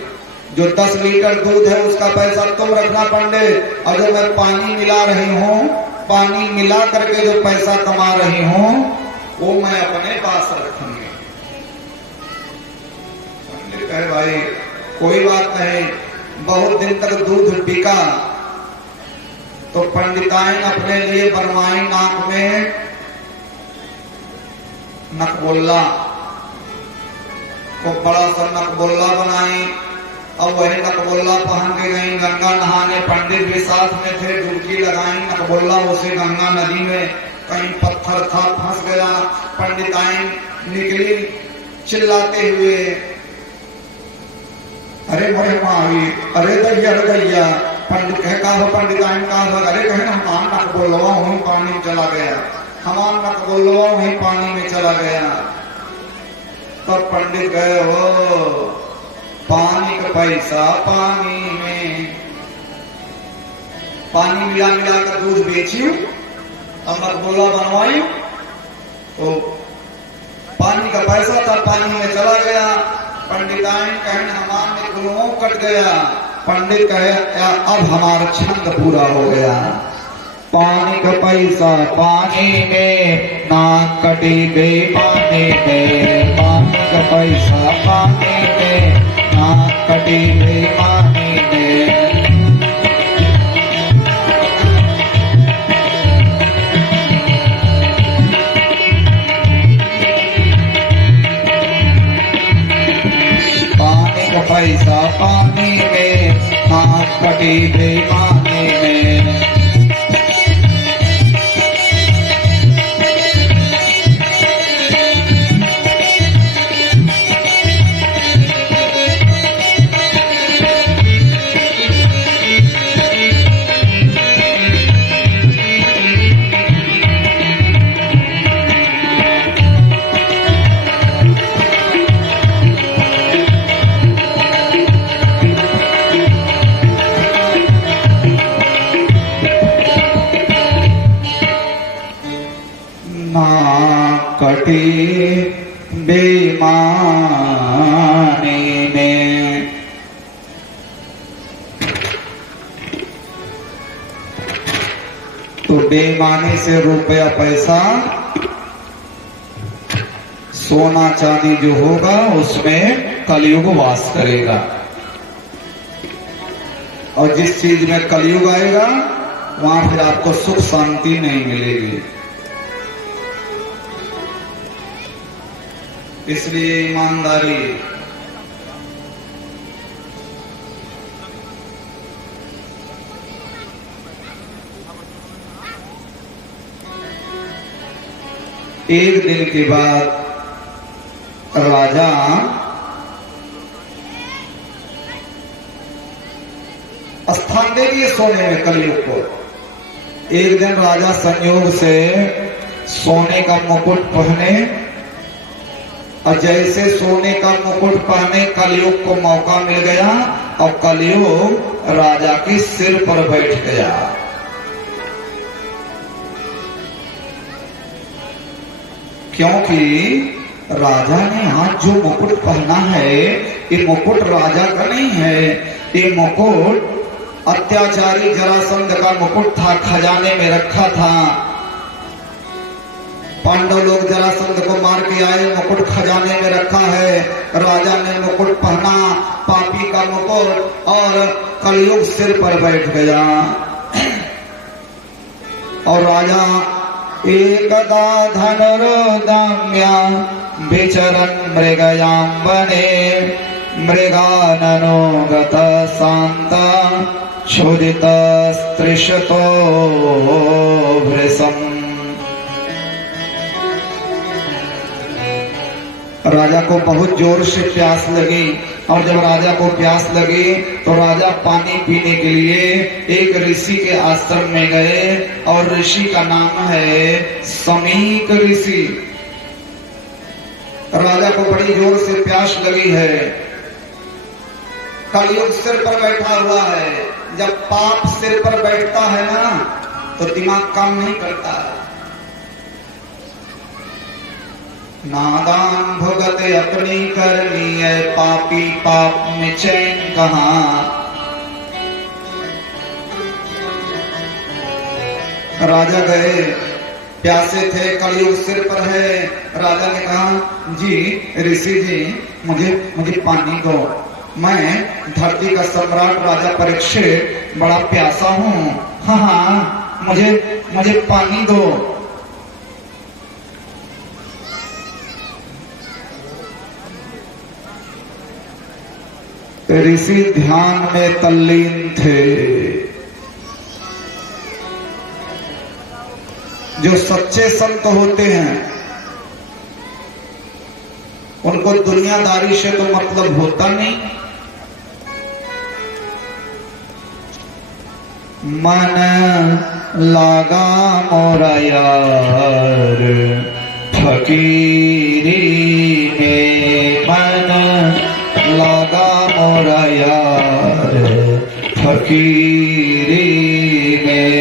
जो 10 लीटर दूध है उसका पैसा तुम रखना पंडित, और जो मैं पानी मिला रही हूँ, पानी मिला करके जो पैसा कमा रही हूँ वो मैं अपने पास रखूंगी। पंडित कहे भाई कोई बात नहीं। बहुत दिन तक दूध बिका तो पंडिताइन अपने लिए बनवाई नाक में नकबोल्ला, को बड़ा सा नकबोल्ला बनाई। अब वही नकबोल्ला पहन के गई गंगा नहाने। पंडित भी साथ में थे, डुबकी लगाई। नकबोल्ला उसी गंगा नदी में कहीं पत्थर था, फंस गया। पंडिताइन निकली चिल्लाते हुए, अरे भाई मावी, अरे दैया दैया। पंडित कहे का हो पंडिताइन का हो? अरे कहे हमार नकबोल्ला वहीं पानी में चला गया, हमार नकबोल्ला वहीं पानी में चला गया। तब पंडित गए, हो पानी का पैसा पानी में, पानी मिला मिला कर दूध बेची और नकबोल्ला बनवाई तो पानी का पैसा था पानी में चला गया। पंडिताइन कहे हमारे गुरुओं कट गया। पंडित कहे अब हमारा छंद पूरा हो गया। पानी का पैसा पानी में, नाक कटी बेपानी में। पानी का पैसा पानी में, नाक कटी बेपानी में। पैसा पानी में, नाक कटी बेईमानी में। बेईमानी में तो बेईमानी से रुपया पैसा सोना चांदी जो होगा उसमें कलयुग वास करेगा, और जिस चीज में कलयुग आएगा वहां फिर आपको सुख शांति नहीं मिलेगी। इसलिए ईमानदारी, एक दिन के बाद राजा स्थान दे दिए सोने में कलयुग को। एक दिन राजा संयोग से सोने का मुकुट पहने, और जैसे सोने का मुकुट पहने कलयुग को मौका मिल गया और कलयुग राजा के सिर पर बैठ गया। क्योंकि राजा ने आज जो मुकुट पहना है ये मुकुट राजा का नहीं है, ये मुकुट अत्याचारी जरासंध का मुकुट था, खजाने में रखा था। पांडव लोग जरासंध को मार के आए, मुकुट खजाने में रखा है। राजा ने मुकुट पहना, पापी का मुकुट, और कलयुग सिर पर बैठ गया। और राजा एकदा धनुर्दाम्या विचरन् मृगयां वने मृगाननो गत शांता क्षुदित स्त्रिशतो भृशम्। राजा को बहुत जोर से प्यास लगी, और जब राजा को प्यास लगी तो राजा पानी पीने के लिए एक ऋषि के आश्रम में गए, और ऋषि का नाम है समीक ऋषि। राजा को बड़ी जोर से प्यास लगी है, कलयुग सिर पर बैठा हुआ है। जब पाप सिर पर बैठता है ना तो दिमाग काम नहीं करता। नादान भुगते अपनी करनी है, पापी पाप में चैन कहां। राजा गए, प्यासे थे, कलयुग सिर पर है। राजा ने कहा, जी ऋषि जी मुझे पानी दो, मैं धरती का सम्राट राजा परीक्षित बड़ा प्यासा हूँ। हाँ हाँ, मुझे पानी दो। ऋषि ध्यान में तल्लीन थे। जो सच्चे संत होते हैं उनको दुनियादारी से तो मतलब होता नहीं। मन लागा मोरा यार फकीरी में, मन लागा मोरा यार फकीरी में।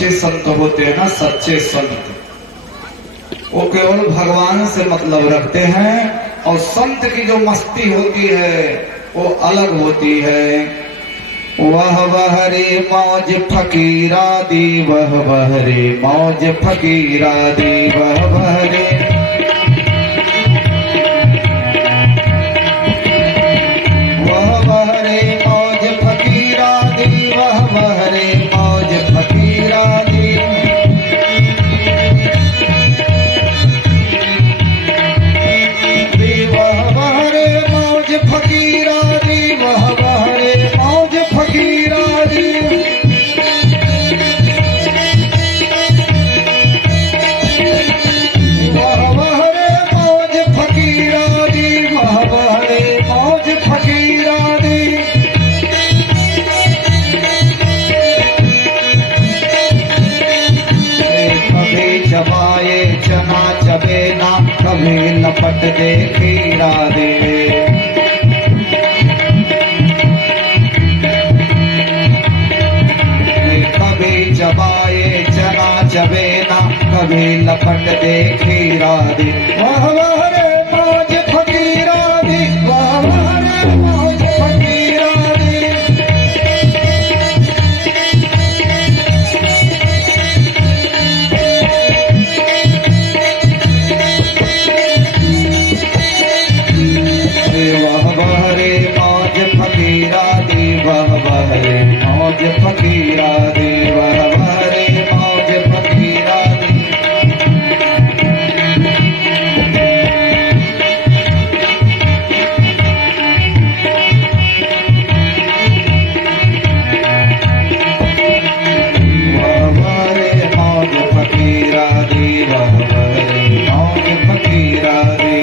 सच्चे संत होते हैं ना, सच्चे संत, वो केवल भगवान से मतलब रखते हैं, और संत की जो मस्ती होती है वो अलग होती है। वह रे मौज फकीरा दी, वह रे मौज फकीरा दी, वह रे मौज फकीरा दी, वह रे मौज फकीरा दी। वह रे मौज फकीरा दी, वह रे मौज फकीरा दी। वह रे मौज फकीरा दी, वह रे मौज फकीरा दी। कभी चबाए चना चबे ना, कभी लपट दे खीरा दे। कभी चबाए चना चबे ना, कभी लपट दे खीरा दे। वह रे मौज फकीरा दी, वह रे मौज फकीरा दी। वह रे मौज फकीरा दी, वह रे मौज फकीरा दी, वह रे मौज फकीरा दी। वह रे मौज फकीरा दी, वह रे मौज फकीरा दी।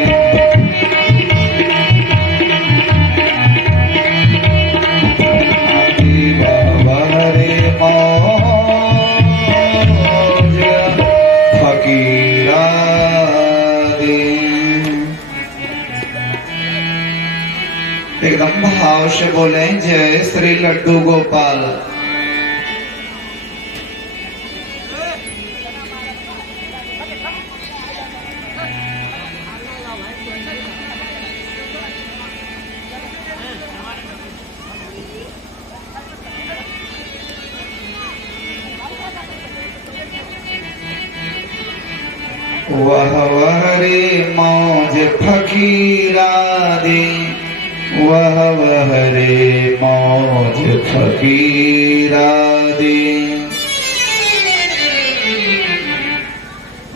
एकदम भाव से बोले जय श्री लड्डू गोपाल। वह रे मौज फकीरा दी, वह रे मौज फकीरा दी।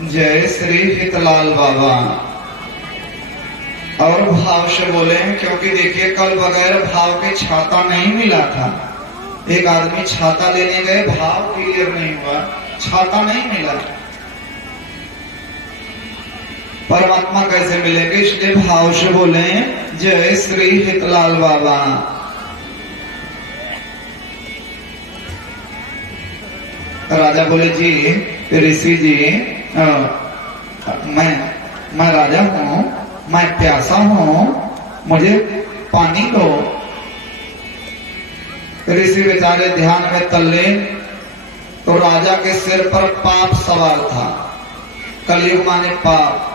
जय श्री हितलाल बाबा। और भाव से बोले, क्योंकि देखिए कल बगैर भाव के छाता नहीं मिला था। एक आदमी छाता लेने गए, भाव क्लियर नहीं हुआ, छाता नहीं मिला। परमात्मा कैसे मिलेंगे, इसलिए भाव से बोले जय श्री हितलाल बाबा। राजा बोले जी ऋषि जी, मैं राजा हूँ, मैं प्यासा हूँ, मुझे पानी दो। ऋषि बेचारे ध्यान में तल्ले, तो राजा के सिर पर पाप सवार था। कलयुग माने पाप,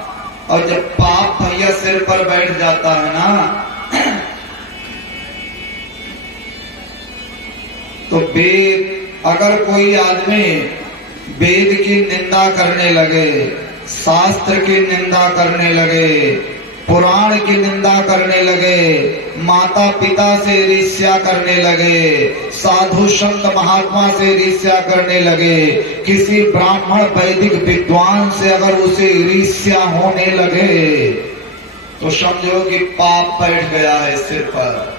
और जब पाप भैया सिर पर बैठ जाता है ना, तो वेद, अगर कोई आदमी वेद की निंदा करने लगे, शास्त्र की निंदा करने लगे, पुराण की निंदा करने लगे, माता पिता से ईर्ष्या करने लगे, साधु संत महात्मा से ईर्ष्या करने लगे, किसी ब्राह्मण वैदिक विद्वान से अगर उसे ईर्ष्या होने लगे, तो समझो कि पाप बैठ गया है सिर पर।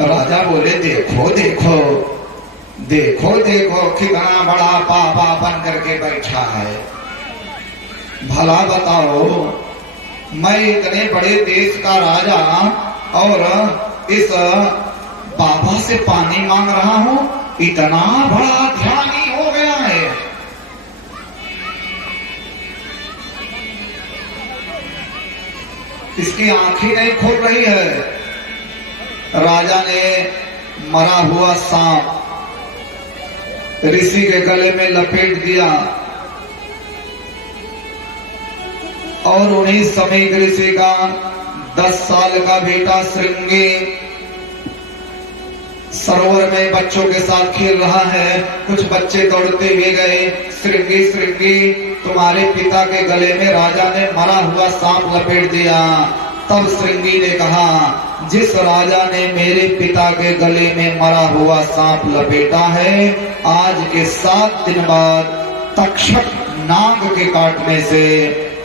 राजा बोले देखो देखो देखो देखो कितना बड़ा पापा बन करके बैठा है। भला बताओ, मैं इतने बड़े देश का राजा और इस बाबा से पानी मांग रहा हूं, इतना बड़ा ध्यानी हो गया है। इसकी आंखें नहीं खुल रही है। राजा ने मरा हुआ सांप ऋषि के गले में लपेट दिया और उन्हीं समय ऋषि का 10 साल का बेटा श्रृंगी सरोवर में बच्चों के साथ खेल रहा है। कुछ बच्चे दौड़ते हुए गए, श्रृंगी श्रृंगी तुम्हारे पिता के गले में राजा ने मरा हुआ सांप लपेट दिया। तब श्रृंगी ने कहा, जिस राजा ने मेरे पिता के गले में मरा हुआ सांप लपेटा है, आज के 7 दिन बाद तक्षक नाग के काटने से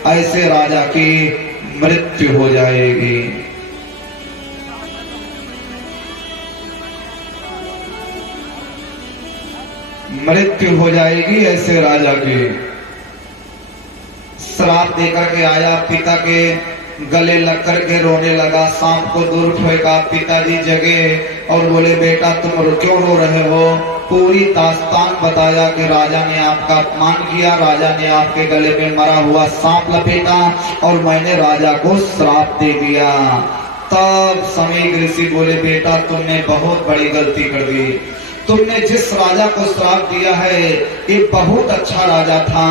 ऐसे राजा की मृत्यु हो जाएगी। मृत्यु हो जाएगी ऐसे राजा की। श्राप देकर के आया, पिता के गले लग करके रोने लगा, सांप को दूर फेंका। पिताजी जगे और बोले, बेटा तुम क्यों रो रहे हो? पूरी दास्तान बताया कि राजा ने आपका अपमान किया, राजा ने आपके गले में मरा हुआ सांप लपेटा और मैंने राजा को श्राप दे दिया। तब समीक ऋषि बोले, बेटा तुमने बहुत बड़ी गलती कर दी। तुमने जिस राजा को श्राप दिया है ये बहुत अच्छा राजा था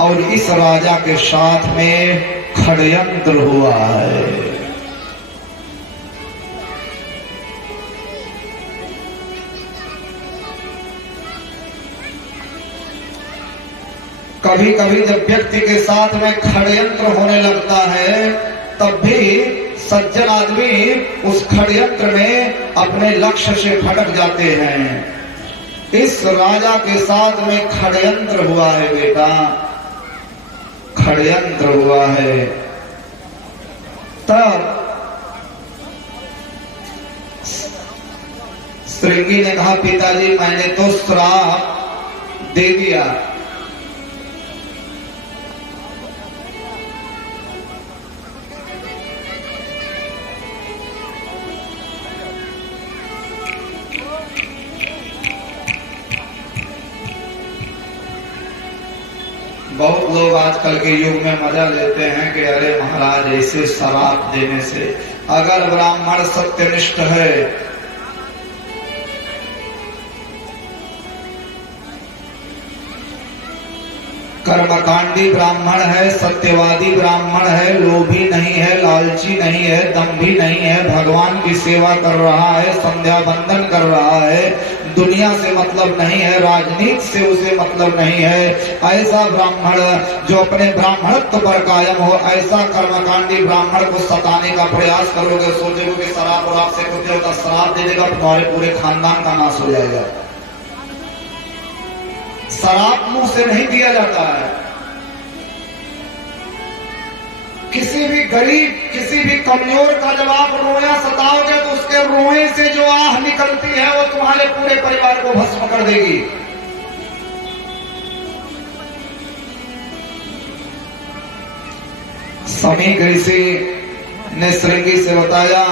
और इस राजा के साथ में षड्यंत्र हुआ है। कभी कभी जब व्यक्ति के साथ में षड्यंत्र होने लगता है तब भी सज्जन आदमी उस षड्यंत्र में अपने लक्ष्य से भटक जाते हैं। इस राजा के साथ में षड्यंत्र हुआ है बेटा, षड्यंत्र हुआ है। तब श्रृंगी ने कहा, पिताजी मैंने तो श्राप दे दिया। बहुत लोग आजकल के युग में मजा लेते हैं कि अरे महाराज ऐसे शराब देने से, अगर ब्राह्मण सत्यनिष्ठ है कर्मकांडी ब्राह्मण है, सत्यवादी ब्राह्मण है, लोभी नहीं है, लालची नहीं है, दम्भी नहीं है, भगवान की सेवा कर रहा है, संध्या बंदन कर रहा है, दुनिया से मतलब नहीं है, राजनीति से उसे मतलब नहीं है, ऐसा ब्राह्मण जो अपने ब्राह्मणत्व पर कायम हो, ऐसा कर्मकांडी ब्राह्मण को सताने का प्रयास करोगे, सोचोगे कि शराब और आपसे कुछ होता, शराब दे देगा तुम्हारे पूरे खानदान का नाश हो जाएगा। शराब मुंह से नहीं दिया जाता है। किसी भी गरीब, किसी भी कमजोर का जब आप रोया सताओगे तो उसके रोए से जो आह निकलती है वो तुम्हारे पूरे परिवार को भस्म कर देगी। समीक ऋषि ने श्रृंगी से बताया।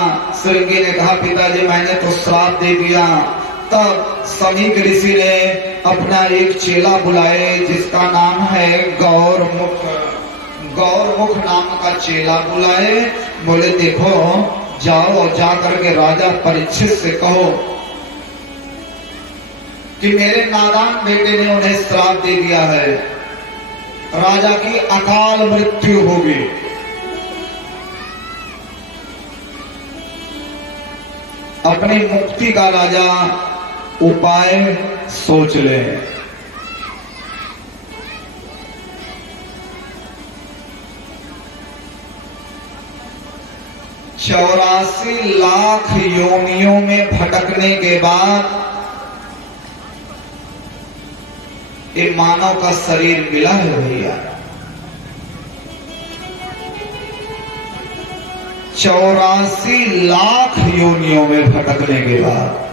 श्रृंगी ने कहा, पिताजी मैंने तो श्राप दे दिया। तब समीक ऋषि ने अपना एक चेला बुलाए जिसका नाम है गौरमुख। गौरमुख नाम का चेला बुलाए, बोले देखो जाओ और जाकर के राजा परीक्षित से कहो कि मेरे नादान बेटे ने उन्हें श्राप दे दिया है, राजा की अकाल मृत्यु होगी। अपनी मुक्ति का राजा उपाय सोच ले। 84 लाख योनियों में भटकने के बाद ये मानव का शरीर मिला है भैया। 84 लाख योनियों में भटकने के बाद